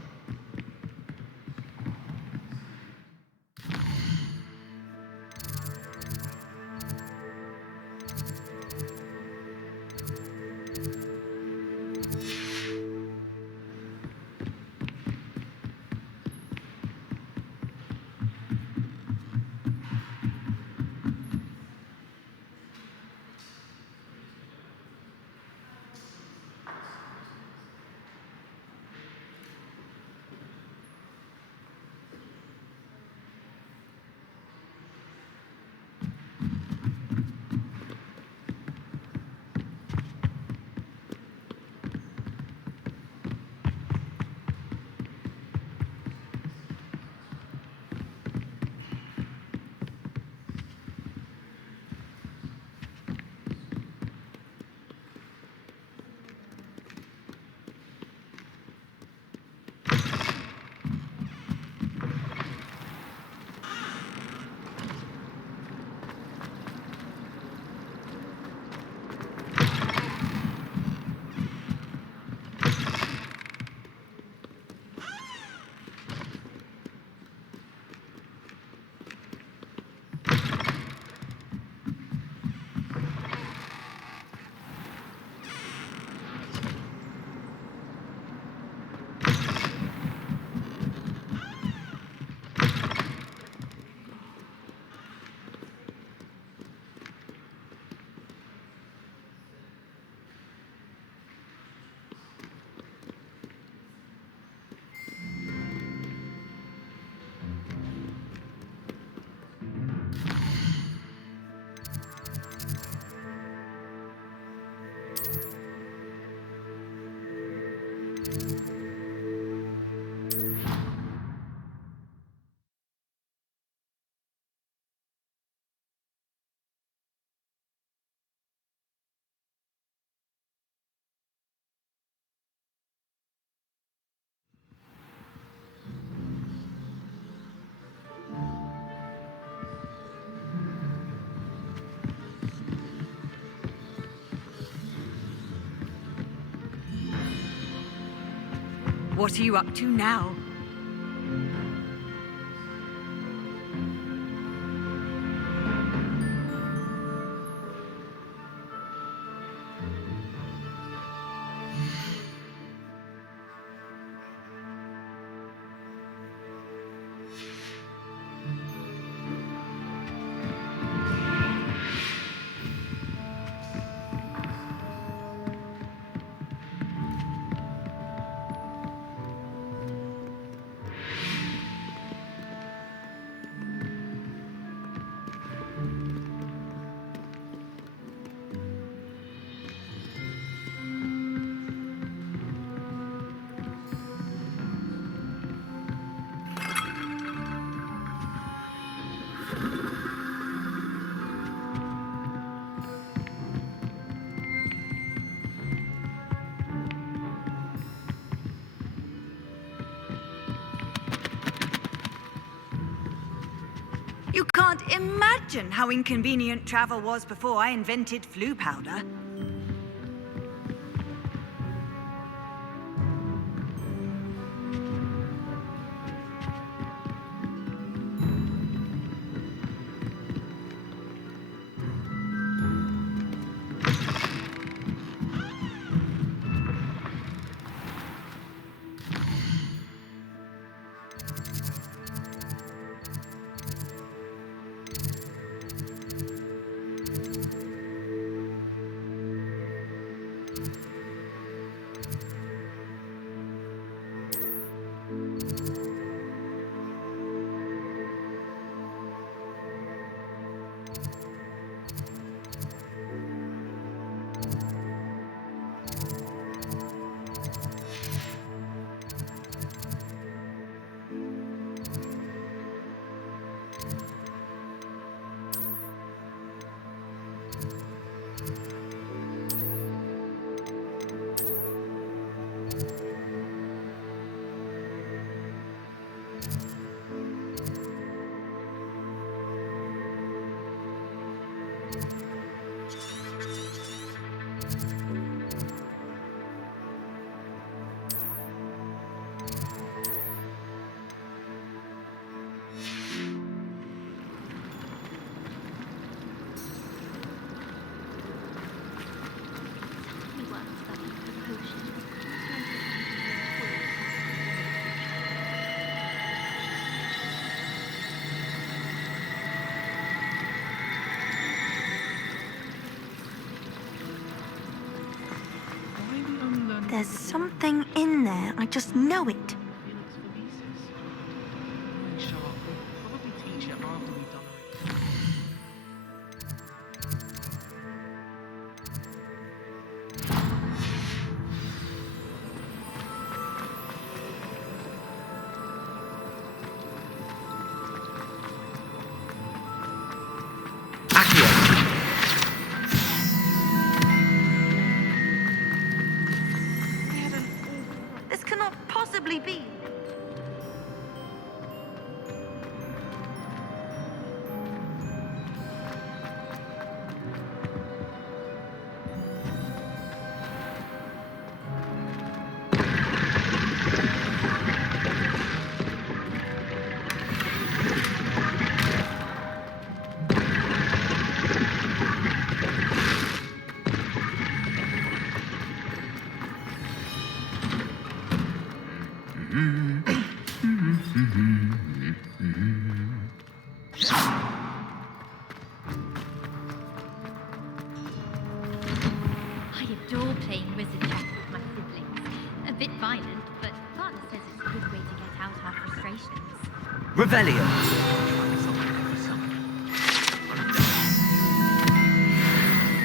What are you up to now? You can't imagine how inconvenient travel was before I invented flu powder. There's something in there. I just know it. Probably teach it after we've done it. This cannot possibly be. I adore playing wizard chess with my siblings. A bit violent, but partner says it's a good way to get out our frustrations. Revelio.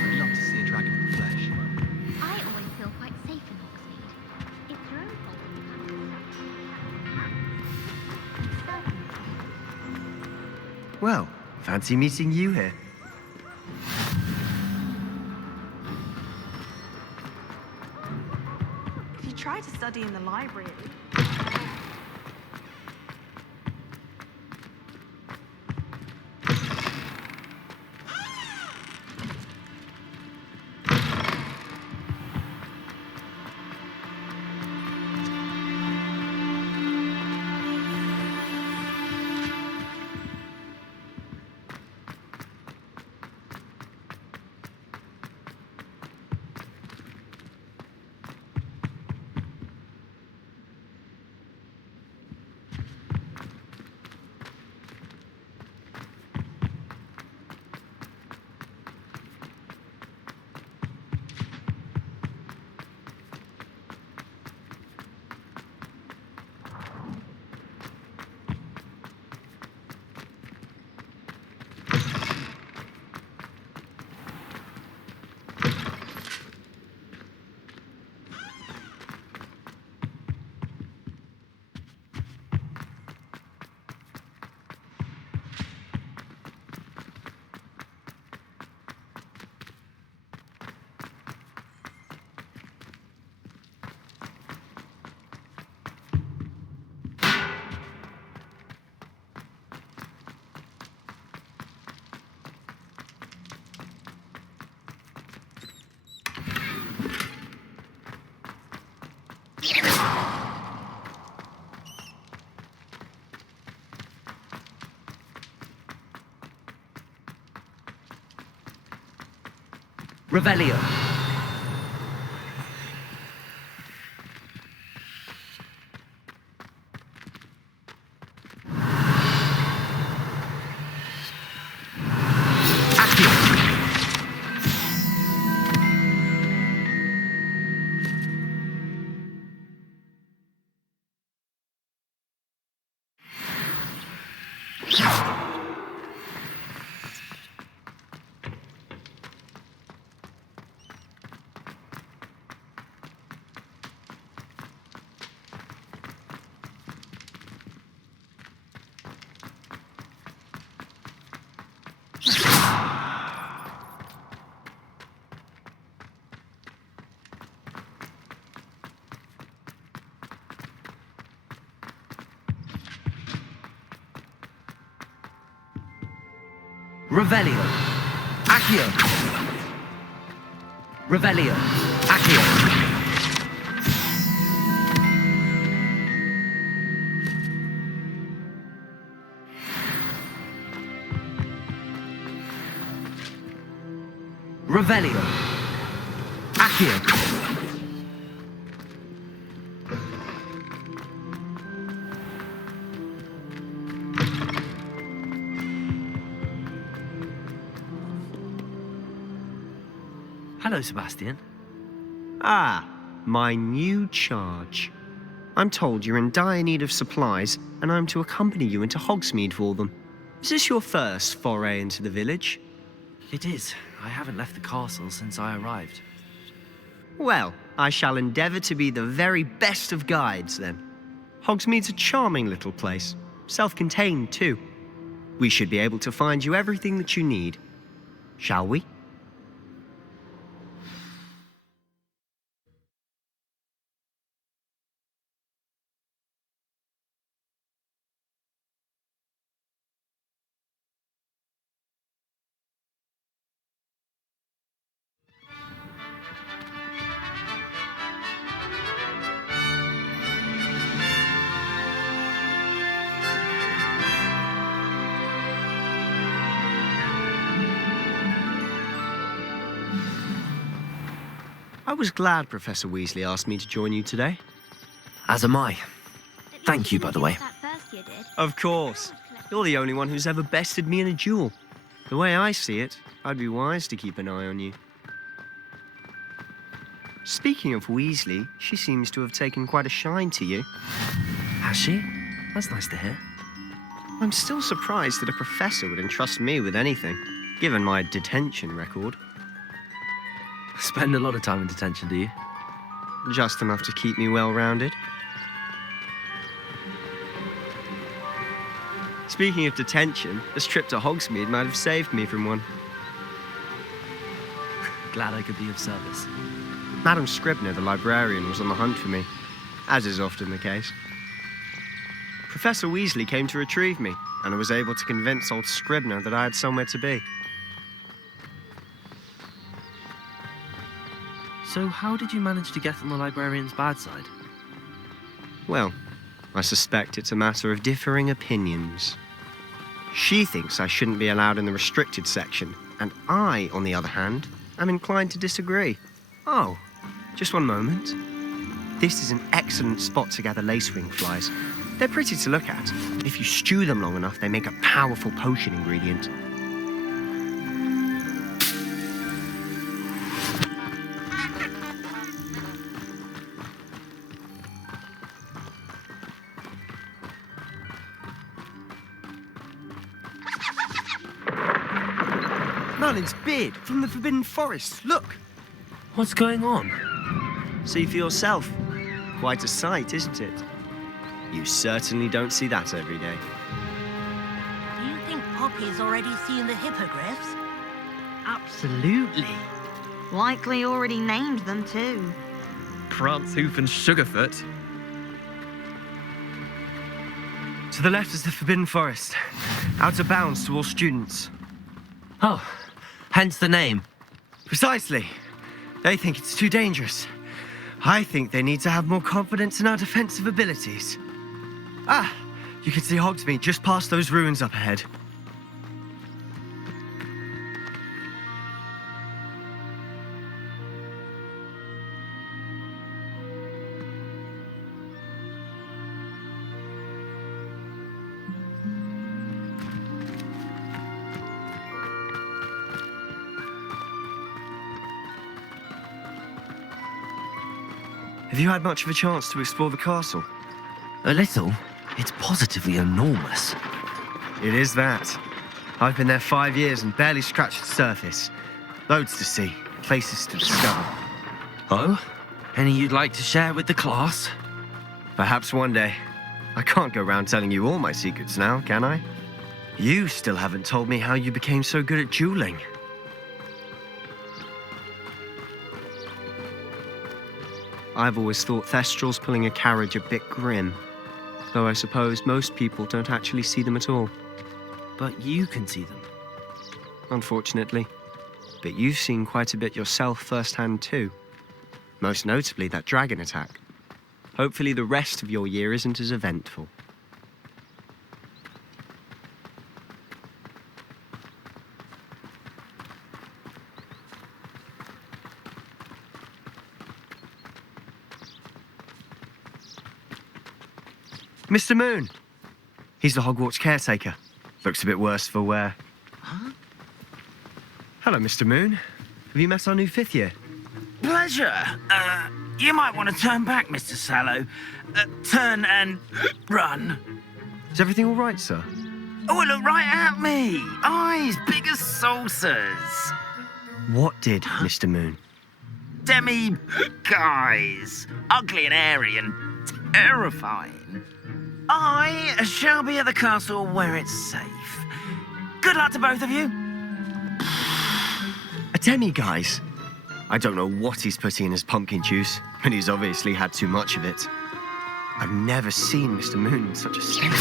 I'd love to see a dragon in the flesh. I always feel quite safe in Hogsmeade. It's your own fault when you have Well, fancy meeting you here. If you try to study in the library, Revelio. Revelio. Accio. Revelio. Accio. Revelio. Accio. Hello, Sebastian. Ah, My new charge. I'm told you're in dire need of supplies, and I'm to accompany you into Hogsmeade for them. Is this your first foray into the village? It is. I haven't left the castle since I arrived. Well, I shall endeavour to be the very best of guides, then. Hogsmeade's a charming little place, self-contained too. We should be able to find you everything that you need. Shall we? I was glad Professor Weasley asked me to join you today. As am I. Thank you, by the way. Of course. You're the only one who's ever bested me in a duel. The way I see it, I'd be wise to keep an eye on you. Speaking of Weasley, she seems to have taken quite a shine to you. Has she? That's nice to hear. I'm still surprised that a professor would entrust me with anything, given my detention record. Spend a lot of time in detention, do you? Just enough to keep me well-rounded. Speaking of detention, this trip to Hogsmeade might have saved me from one. Glad I could be of service. Madam Scribner, the librarian, was on the hunt for me, as is often the case. Professor Weasley came to retrieve me, and I was able to convince old Scribner that I had somewhere to be. So how did you manage to get on the librarian's bad side? Well, I suspect it's a matter of differing opinions. She thinks I shouldn't be allowed in the restricted section, and I, on the other hand, am inclined to disagree. Oh, just one moment. This is an excellent spot to gather lacewing flies. They're pretty to look at. If you stew them long enough, they make a powerful potion ingredient. Merlin's beard from the Forbidden Forest. Look! What's going on? See for yourself. Quite a sight, isn't it? You certainly don't see that every day. Do you think Poppy's already seen the hippogriffs? Absolutely. Likely already named them too. Prantzhoof and Sugarfoot. To the left is the Forbidden Forest. Out of bounds to all students. Oh, hence the name. Precisely. They think it's too dangerous. I think they need to have more confidence in our defensive abilities. Ah, you can see Hogsmeade just past those ruins up ahead. Have you had much of a chance to explore the castle? A little. It's positively enormous. It is that. I've been there 5 years and barely scratched the surface. Loads to see, places to discover. Oh? Any you'd like to share with the class? Perhaps one day. I can't go around telling you all my secrets now, can I? You still haven't told me how you became so good at dueling. I've always thought Thestrals pulling a carriage a bit grim, though I suppose most people don't actually see them at all. But you can see them. Unfortunately. But you've seen quite a bit yourself firsthand too. Most notably that dragon attack. Hopefully the rest of your year isn't as eventful. Mr. Moon! He's the Hogwarts caretaker. Looks a bit worse for wear. Huh? Hello, Mr. Moon. Have you met our new 5th year? Pleasure. You might want to turn back, Mr. Sallow. Turn and run. Is everything all right, sir? Oh, look right at me. Eyes big as saucers. What did, Mr. Moon? Demi guys. Ugly and airy and terrifying. I shall be at the castle where it's safe. Good luck to both of you. A demi-guise? I don't know what he's putting in his pumpkin juice, but he's obviously had too much of it. I've never seen Mr. Moon in such a state.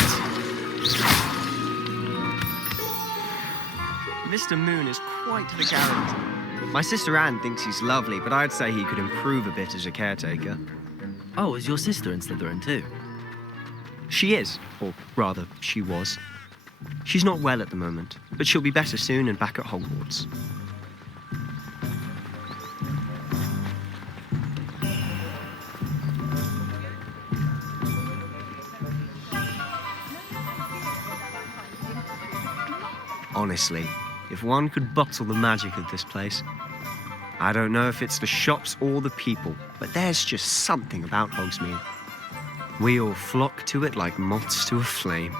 Mr. Moon is quite the character. My sister Anne thinks he's lovely, but I'd say he could improve a bit as a caretaker. Oh, is your sister in Slytherin too? She is, or rather, she was. She's not well at the moment, but she'll be better soon and back at Hogwarts. Honestly, if one could bottle the magic of this place, I don't know if it's the shops or the people, but there's just something about Hogsmeade. We all flock to it like moths to a flame.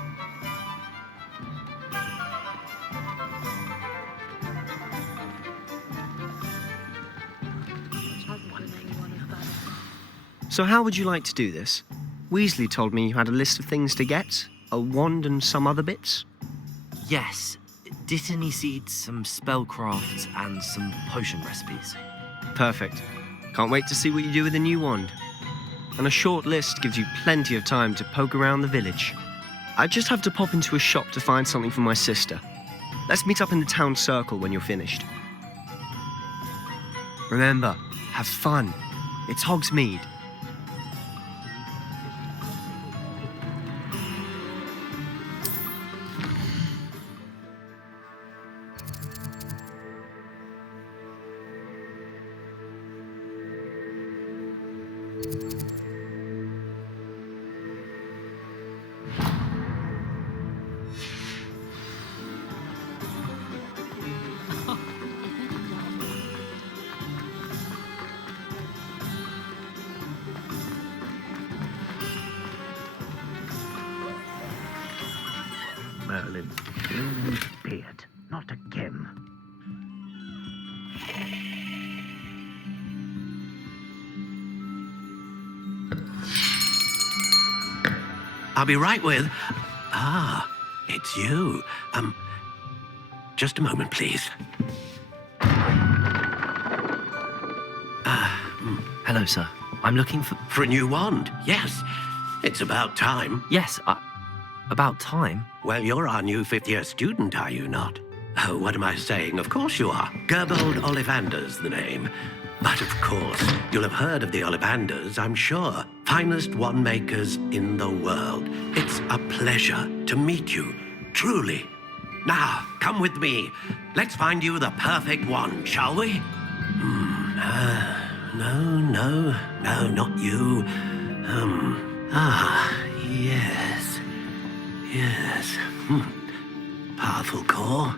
So how would you like to do this? Weasley told me you had a list of things to get, a wand and some other bits. Yes. Dittany seeds, some spellcrafts, and some potion recipes. Perfect. Can't wait to see what you do with the new wand. And a short list gives you plenty of time to poke around the village. I just have to pop into a shop to find something for my sister. Let's meet up in the town circle when you're finished. Remember, have fun. It's Hogsmeade. Merlin, beard, not again. I'll be right with... Ah, it's you. Just a moment, please. Hello, sir. I'm looking for... For a new wand, yes. It's about time. Yes, about time? Well, you're our new fifth-year student, are you not? Oh, what am I saying? Of course you are. Gerbold Ollivander's the name. But of course, you'll have heard of the Ollivanders, I'm sure. Finest wand makers in the world. It's a pleasure to meet you, truly. Now, come with me. Let's find you the perfect wand, shall we? No, not you. Yes. Powerful core.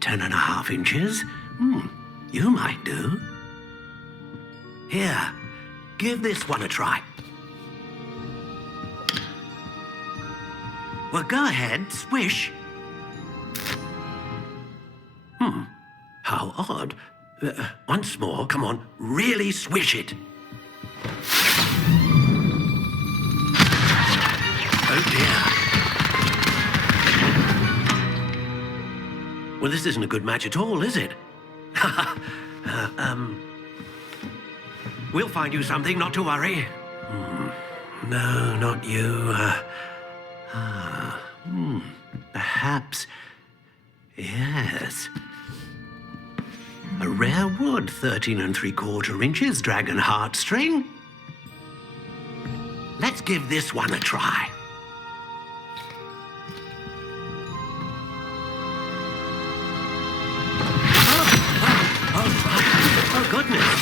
10.5 inches. You might do. Here, give this one a try. Well, go ahead, swish. How odd. Once more, come on, really swish it. Oh dear. Well, this isn't a good match at all, is it? We'll find you something, not to worry. No, not you. Perhaps. Yes. A rare wood, 13 3/4 inches, dragon heartstring. Let's give this one a try. Oh, goodness.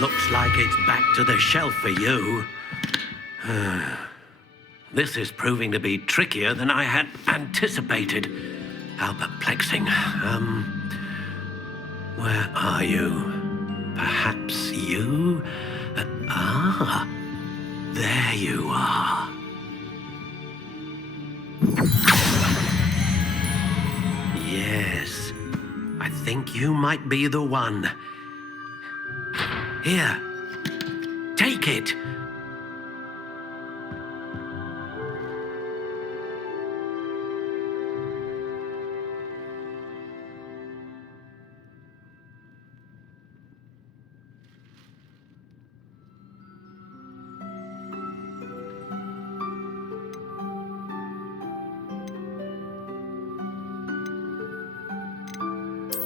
Looks like it's back to the shelf for you. This is proving to be trickier than I had anticipated. How perplexing. Where are you? Perhaps you? There you are. Yes, I think you might be the one. Here, take it.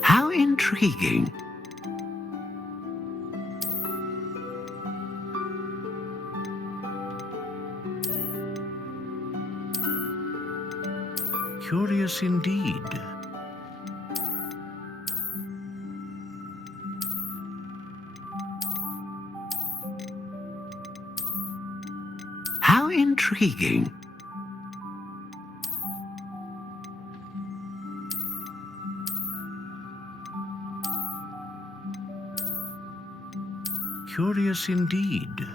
How intriguing. Curious indeed. How intriguing. Curious indeed.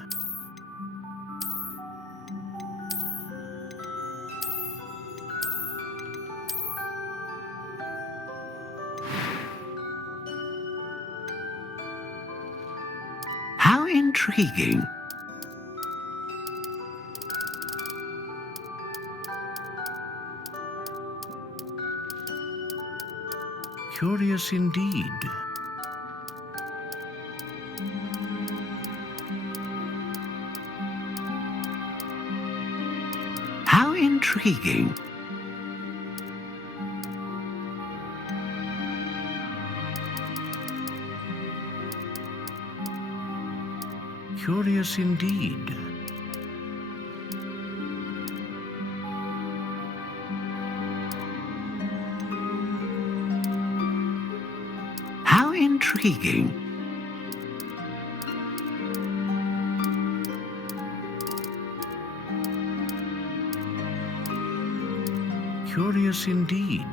How intriguing. Curious indeed. How intriguing. Curious indeed. How intriguing. Curious indeed.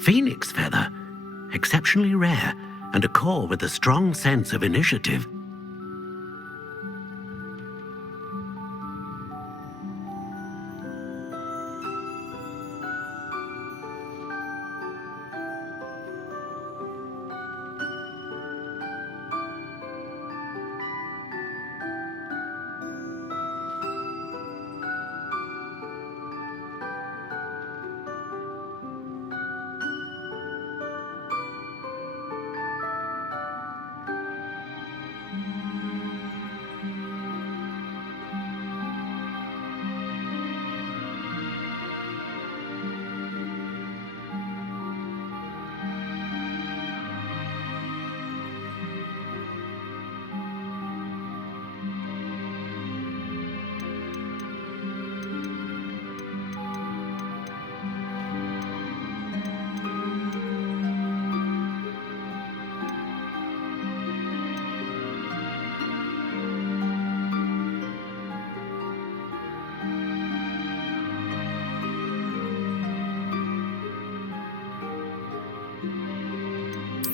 Phoenix feather. Exceptionally rare, and a core with a strong sense of initiative.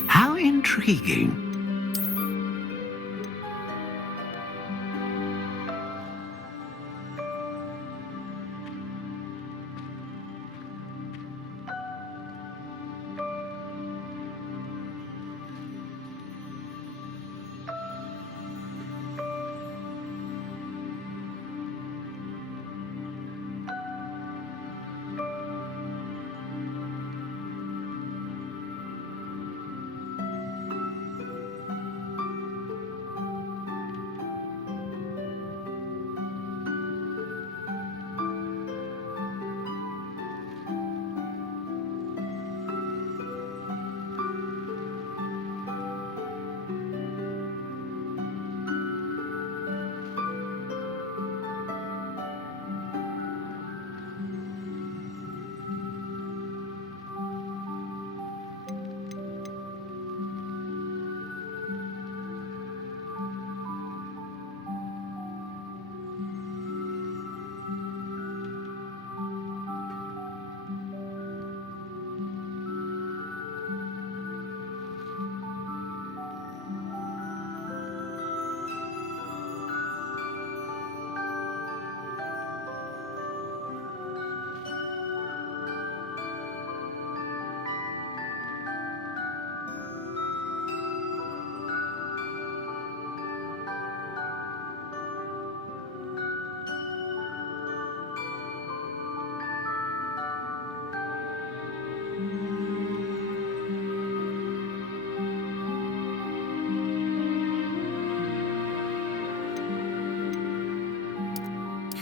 How intriguing.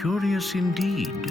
Curious indeed.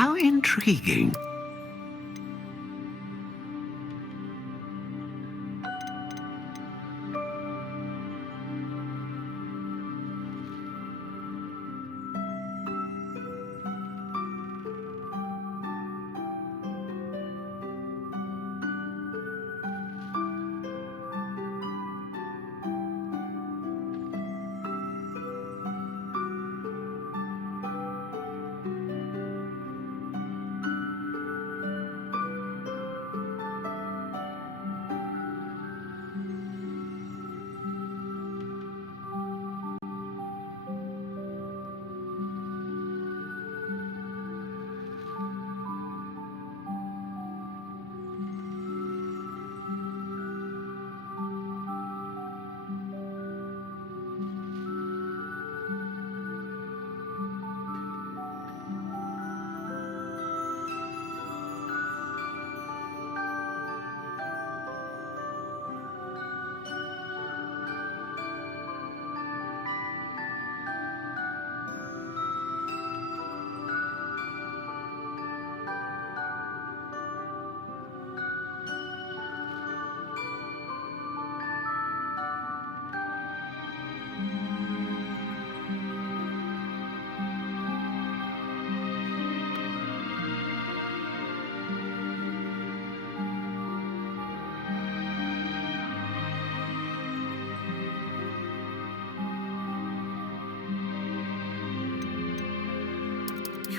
How intriguing.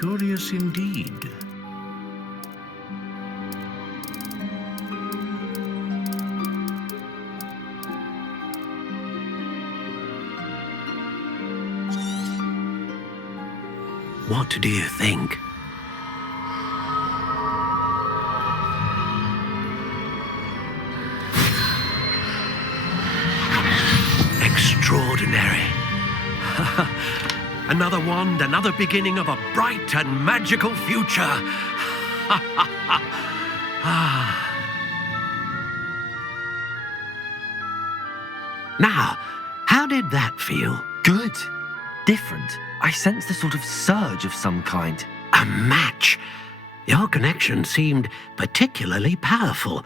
Curious indeed. What do you think? Extraordinary. Another wand, another beginning of a bright and magical future. Now, how did that feel? Good. Different. I sensed a sort of surge of some kind. A match. Your connection seemed particularly powerful.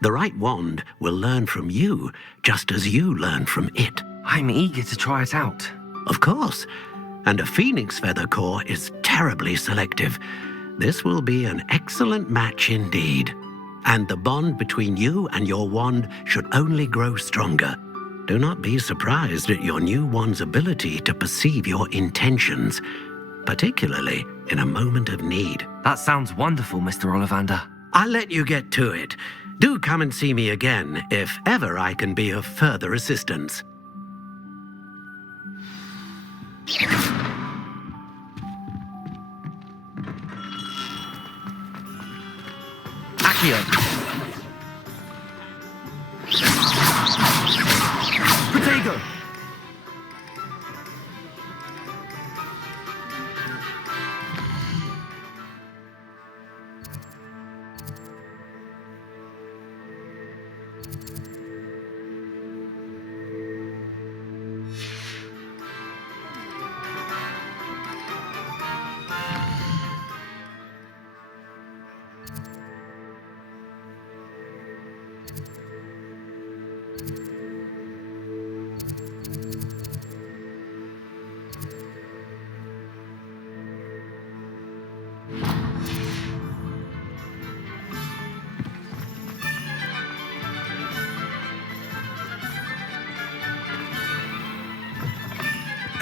The right wand will learn from you, just as you learn from it. I'm eager to try it out. Of course. And a phoenix feather core is terribly selective. This will be an excellent match indeed. And the bond between you and your wand should only grow stronger. Do not be surprised at your new wand's ability to perceive your intentions, particularly in a moment of need. That sounds wonderful, Mr. Ollivander. I'll let you get to it. Do come and see me again if ever I can be of further assistance. Accio. Protego.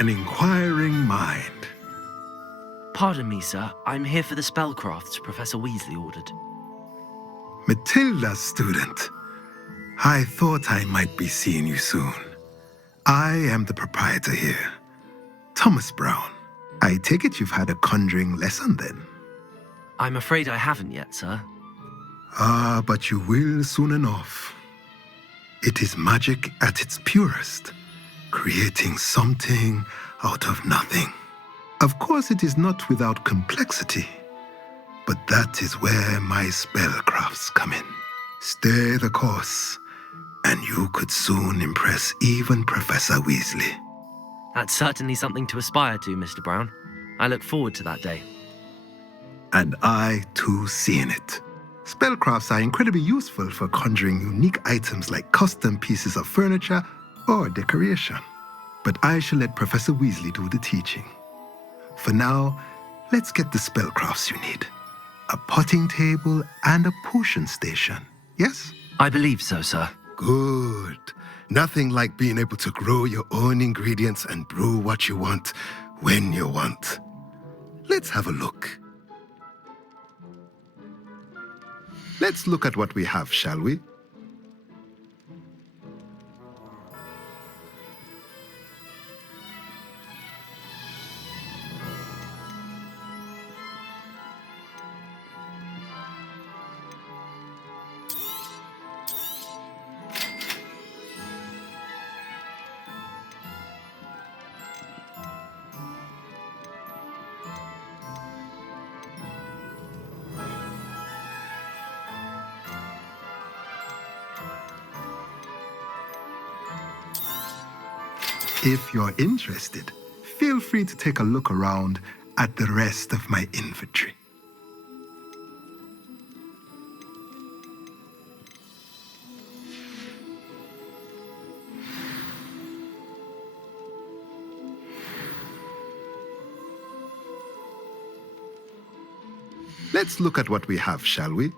An inquiring mind. Pardon me, sir. I'm here for the spellcrafts Professor Weasley ordered. Matilda, student. I thought I might be seeing you soon. I am the proprietor here, Thomas Brown. I take it you've had a conjuring lesson then? I'm afraid I haven't yet, sir. Ah, but you will soon enough. It is magic at its purest, creating something out of nothing. Of course, it is not without complexity, but that is where my spellcrafts come in. Stay the course, and you could soon impress even Professor Weasley. That's certainly something to aspire to, Mr. Brown. I look forward to that day. And I, too, seeing it. Spellcrafts are incredibly useful for conjuring unique items like custom pieces of furniture or decoration. But I shall let Professor Weasley do the teaching. For now, let's get the spellcrafts you need. A potting table and a potion station, yes? I believe so, sir. Good. Nothing like being able to grow your own ingredients and brew what you want when you want. Let's have a look. Let's look at what we have, shall we? If you're interested, feel free to take a look around at the rest of my inventory. Let's look at what we have, shall we?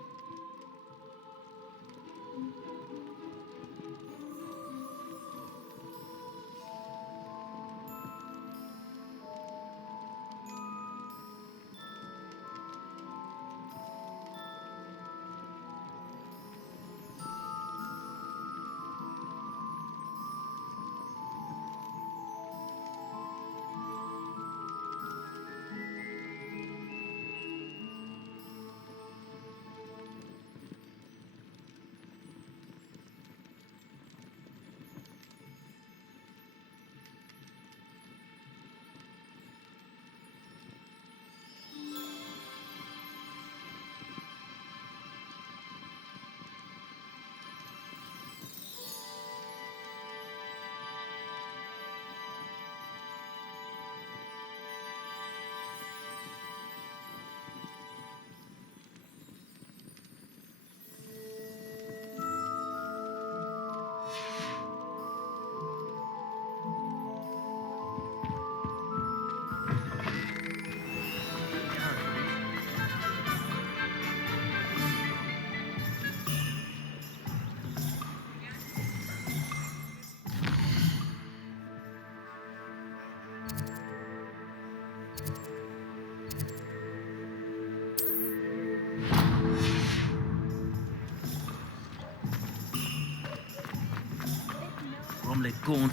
popcorn.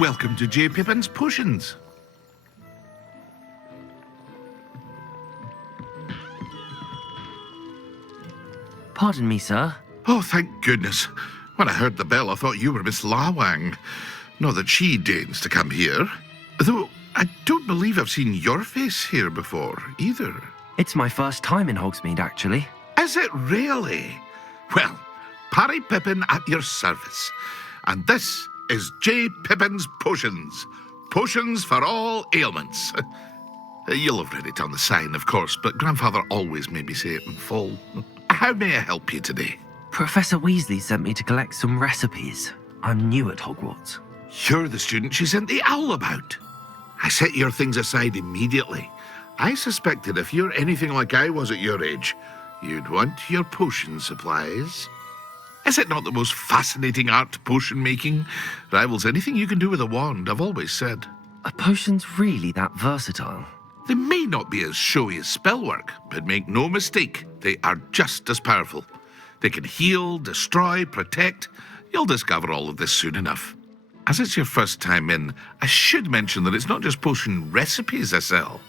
Welcome to J. Pippin's Potions. Pardon me, sir. Oh, thank goodness. When I heard the bell, I thought you were Miss Lawang. Not that she deigns to come here. Though I don't believe I've seen your face here before, either. It's my first time in Hogsmeade, actually. Is it really? Well, Parry Pippin at your service. And this is J. Pippin's Potions. Potions for all ailments. You'll have read it on the sign, of course, but Grandfather always made me say it in full. How may I help you today? Professor Weasley sent me to collect some recipes. I'm new at Hogwarts. You're the student she sent the owl about. I set your things aside immediately. I suspected if you're anything like I was at your age, you'd want your potion supplies. Is it not the most fascinating art, potion making? Rivals anything you can do with a wand, I've always said. Are potions really that versatile? They may not be as showy as spellwork, but make no mistake, they are just as powerful. They can heal, destroy, protect. You'll discover all of this soon enough. As it's your first time in, I should mention that it's not just potion recipes I sell.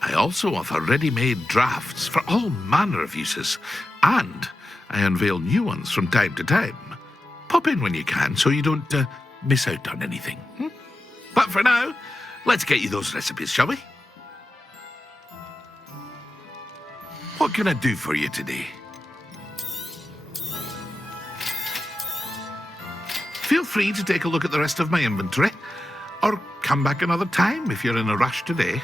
I also offer ready-made drafts for all manner of uses, and I unveil new ones from time to time. Pop in when you can so you don't miss out on anything. But for now, let's get you those recipes, shall we? What can I do for you today? Feel free to take a look at the rest of my inventory, or come back another time if you're in a rush today.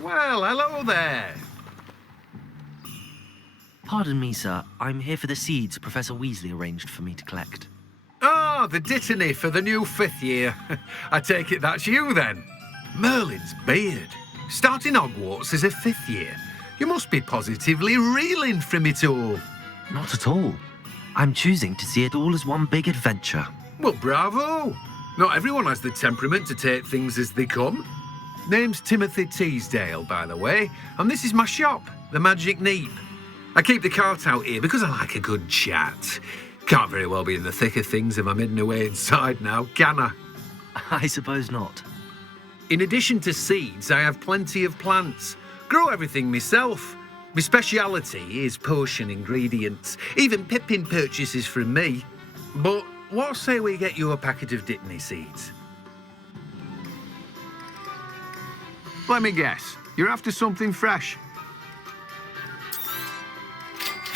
Well, hello there. Pardon me, sir. I'm here for the seeds Professor Weasley arranged for me to collect. Ah, the dittany for the new 5th year. I take it that's you, then. Merlin's beard. Starting Hogwarts as a 5th year. You must be positively reeling from it all. Not at all. I'm choosing to see it all as one big adventure. Well, bravo. Not everyone has the temperament to take things as they come. Name's Timothy Teasdale, by the way, and this is my shop, the Magic Neep. I keep the cart out here because I like a good chat. Can't very well be in the thick of things if I'm hidden away inside now, can I? I suppose not. In addition to seeds, I have plenty of plants. Grow everything myself. My speciality is potion ingredients. Even Pippin purchases from me. But what say we get you a packet of dittany seeds? Let me guess. You're after something fresh.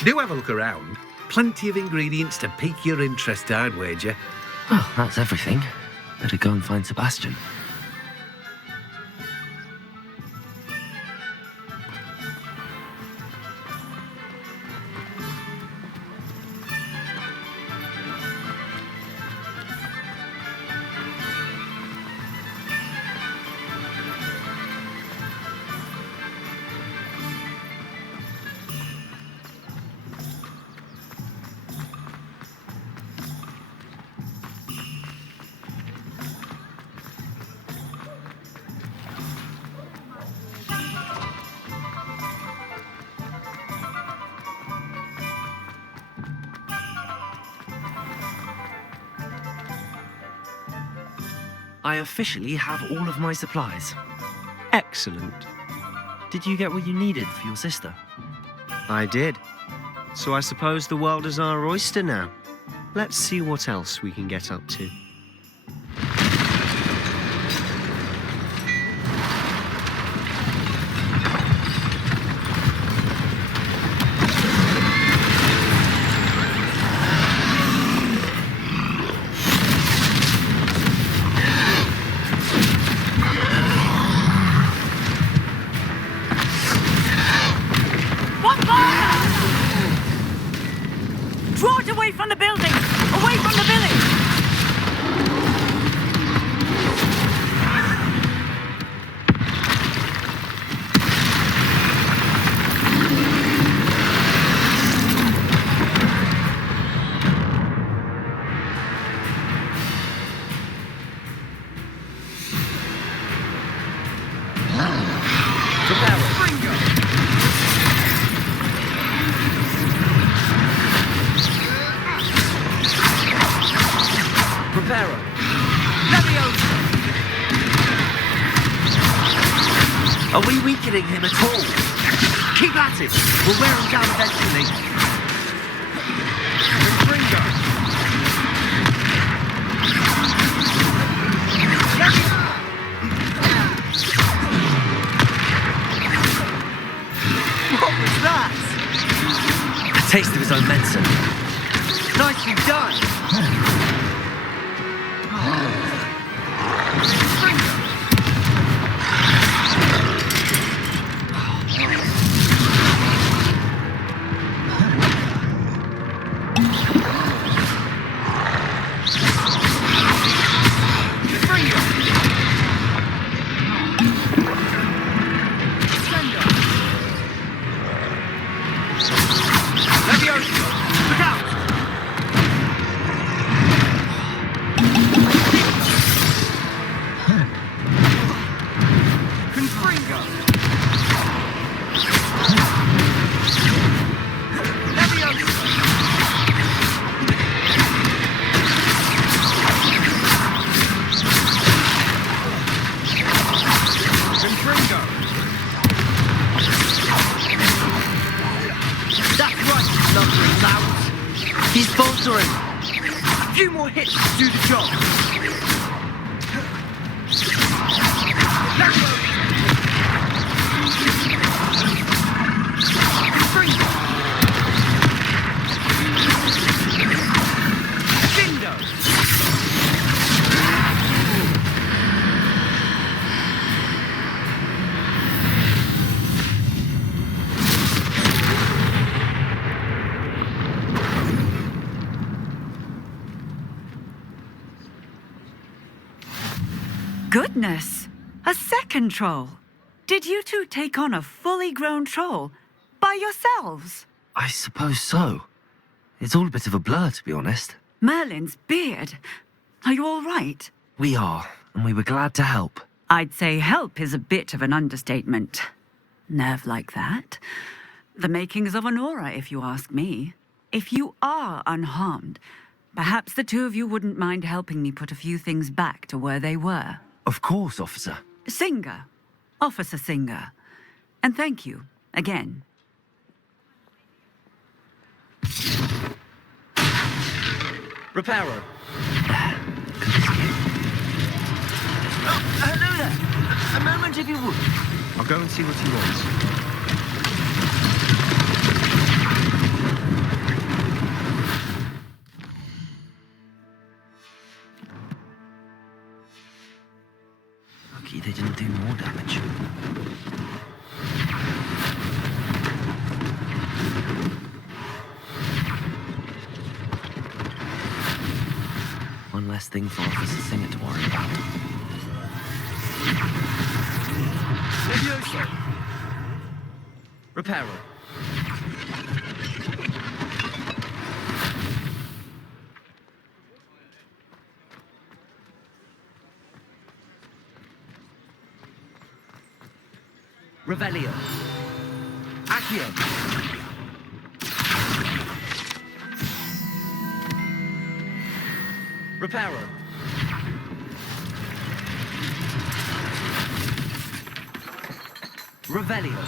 Do have a look around. Plenty of ingredients to pique your interest, I'd wager. Well, that's everything. Better go and find Sebastian. I officially have all of my supplies. Excellent. Did you get what you needed for your sister? I did. So I suppose the world is our oyster now. Let's see what else we can get up to. Draw it away from the building! Away from the village! Preparo. Are we weakening him at all? Keep at him. We'll wear him down eventually. What was that? A taste of his own medicine. Nicely done. He's faltering. A few more hits to do the job. Goodness! A second troll! Did you two take on a fully grown troll by yourselves? I suppose so. It's all a bit of a blur, to be honest. Merlin's beard. Are you all right? We are, and we were glad to help. I'd say help is a bit of an understatement. Nerve like that. The makings of an aura, if you ask me. If you are unharmed, perhaps the two of you wouldn't mind helping me put a few things back to where they were. Of course, officer. Singer. Officer Singer. And thank you, again. Reparo. Oh, hello there. A moment if you would. I'll go and see what he wants. Lucky they didn't do more damage. One less thing for Officer Singer to worry about. Levioso. Reparo. Revelio. Accio. Reparo. Revelio.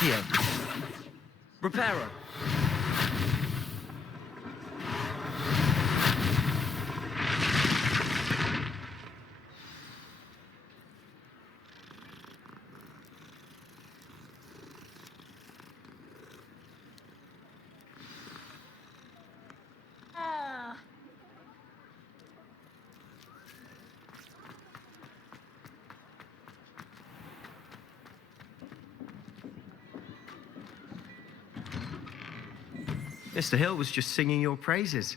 Accio. Reparo. Mr. Hill was just singing your praises.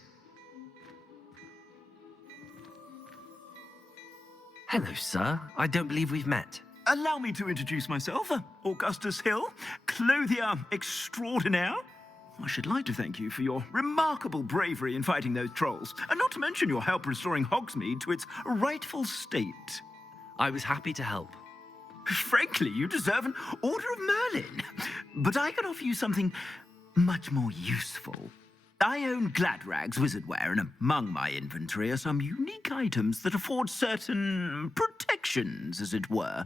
Hello, sir. I don't believe we've met. Allow me to introduce myself, Augustus Hill, clothier extraordinaire. I should like to thank you for your remarkable bravery in fighting those trolls, and not to mention your help restoring Hogsmeade to its rightful state. I was happy to help. Frankly, you deserve an Order of Merlin. But I can offer you something much more useful. I own Gladrag's wizardware, and among my inventory are some unique items that afford certain protections, as it were.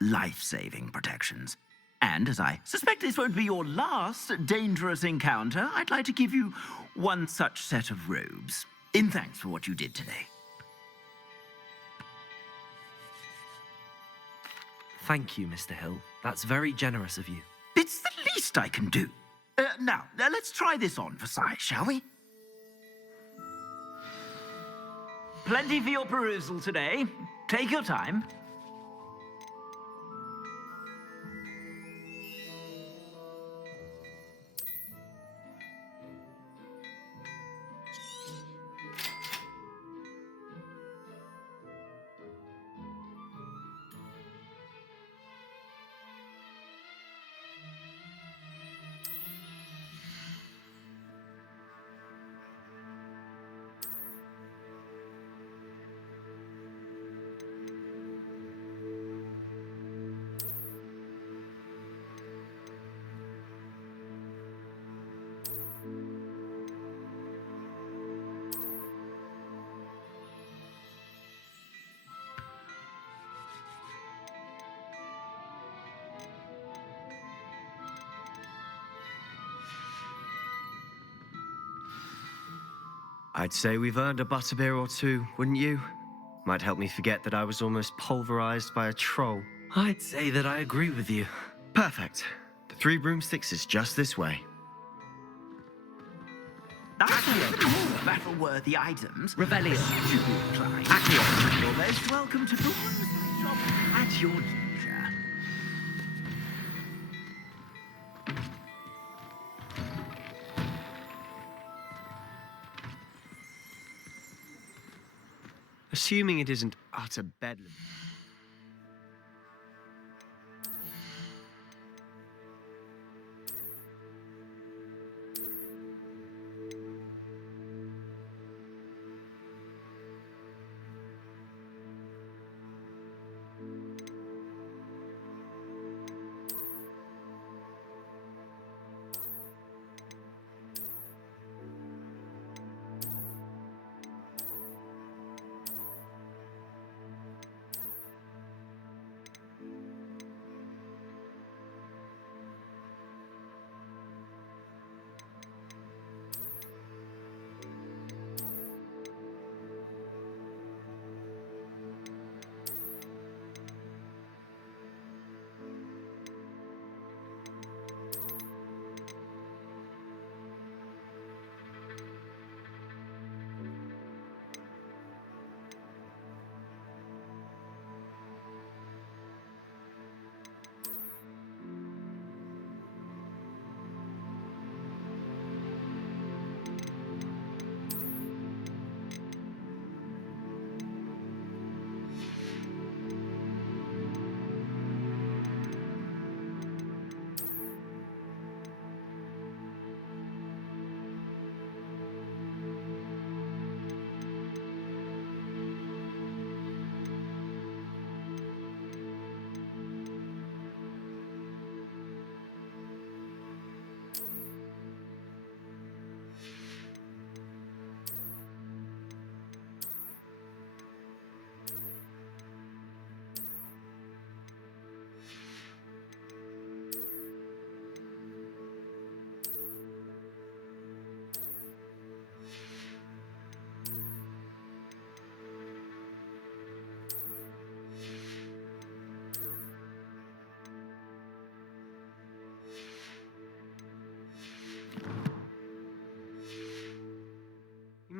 Life-saving protections. And as I suspect this won't be your last dangerous encounter, I'd like to give you one such set of robes, in thanks for what you did today. Thank you, Mr. Hill. That's very generous of you. It's the least I can do. Now, let's try this on for size, shall we? Plenty for your perusal today. Take your time. I'd say we've earned a butterbeer or two, wouldn't you? Might help me forget that I was almost pulverized by a troll. I'd say that I agree with you. Perfect. The 3 broomsticks is just this way. Accio, battle-worthy items. Revelio. Should you be inclined. Accio, you're most welcome to peruse my shop at your leisure. Assuming it isn't utter bedlam.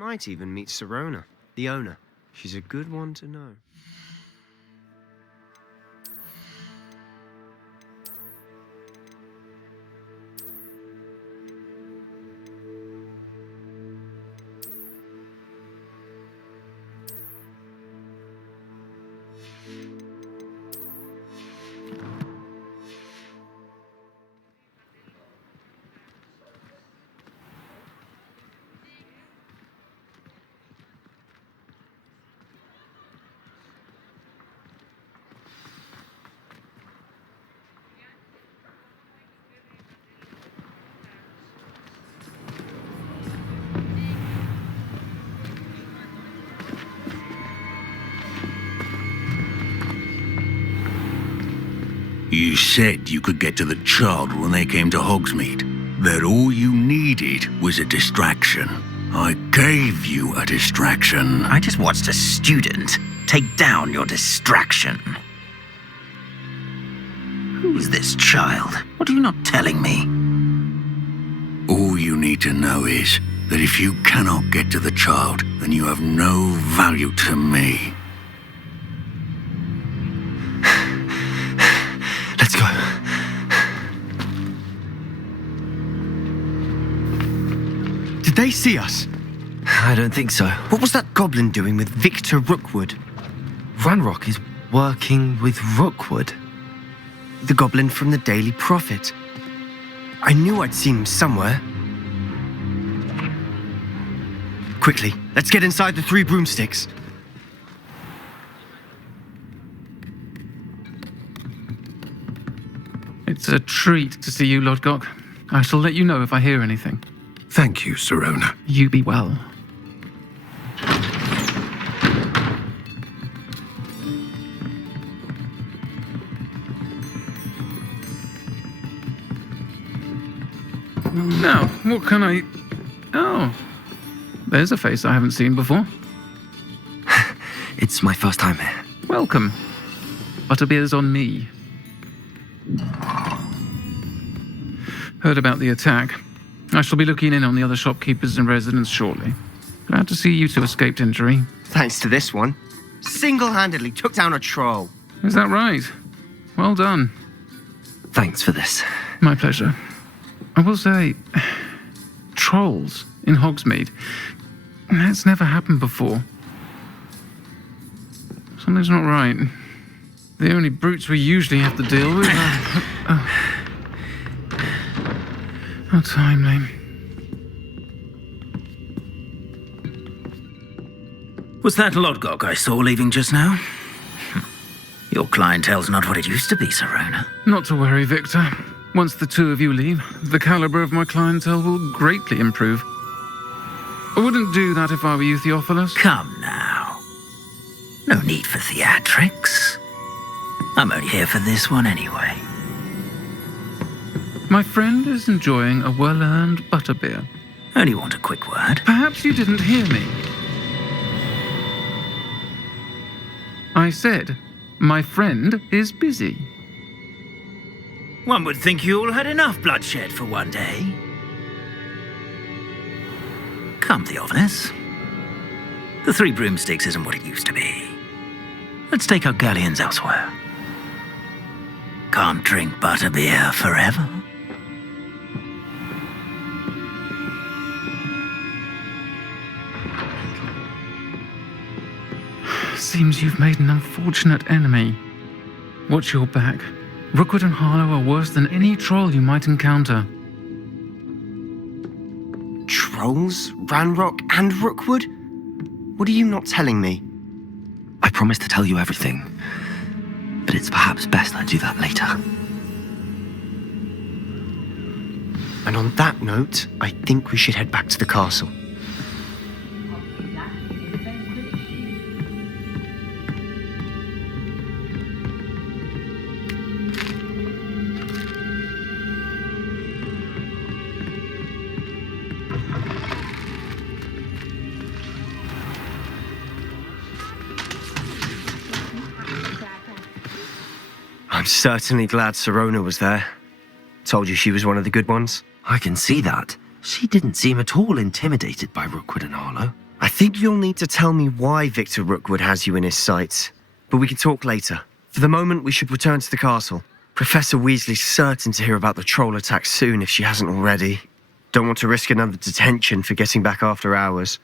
Might even meet Sirona, the owner. She's a good one to know. You said you could get to the child when they came to Hogsmeade. That all you needed was a distraction. I gave you a distraction. I just watched a student take down your distraction. Who's this child? What are you not telling me? All you need to know is that if you cannot get to the child, then you have no value to me. Let's go. Did they see us? I don't think so. What was that goblin doing with Victor Rookwood? Ranrock is working with Rookwood. The goblin from the Daily Prophet. I knew I'd seen him somewhere. Quickly, let's get inside the 3 broomsticks. It's a treat to see you, Lodgok. I shall let you know if I hear anything. Thank you, Sirona. You be well. Now, what can I... Oh, there's a face I haven't seen before. It's my first time here. Welcome. Butterbeer's on me. Heard about the attack. I shall be looking in on the other shopkeepers and residents shortly. Glad to see you two escaped injury. Thanks to this one. Single-handedly took down a troll. Is that right? Well done. Thanks for this. My pleasure. I will say, trolls in Hogsmeade. That's never happened before. Something's not right. The only brutes we usually have to deal with are... How timely. Was that Lodgok I saw leaving just now? Your clientele's not what it used to be, Sirona. Not to worry, Victor. Once the two of you leave, the caliber of my clientele will greatly improve. I wouldn't do that if I were you, Theophilus. Come now. No need for theatrics. I'm only here for this one anyway. My friend is enjoying a well-earned butterbeer. Only want a quick word. Perhaps you didn't hear me. I said, my friend is busy. One would think you all had enough bloodshed for one day. Come, Theophilus. The 3 broomsticks isn't what it used to be. Let's take our galleons elsewhere. Can't drink butterbeer forever. Seems you've made an unfortunate enemy. Watch your back. Rookwood and Harlow are worse than any troll you might encounter. Trolls? Ranrock and Rookwood? What are you not telling me? I promised to tell you everything, but it's perhaps best I do that later. And on that note, I think we should head back to the castle. I'm certainly glad Sirona was there. Told you she was one of the good ones. I can see that. She didn't seem at all intimidated by Rookwood and Harlow. I think you'll need to tell me why Victor Rookwood has you in his sights, but we can talk later. For the moment, we should return to the castle. Professor Weasley's certain to hear about the troll attack soon if she hasn't already. Don't want to risk another detention for getting back after hours.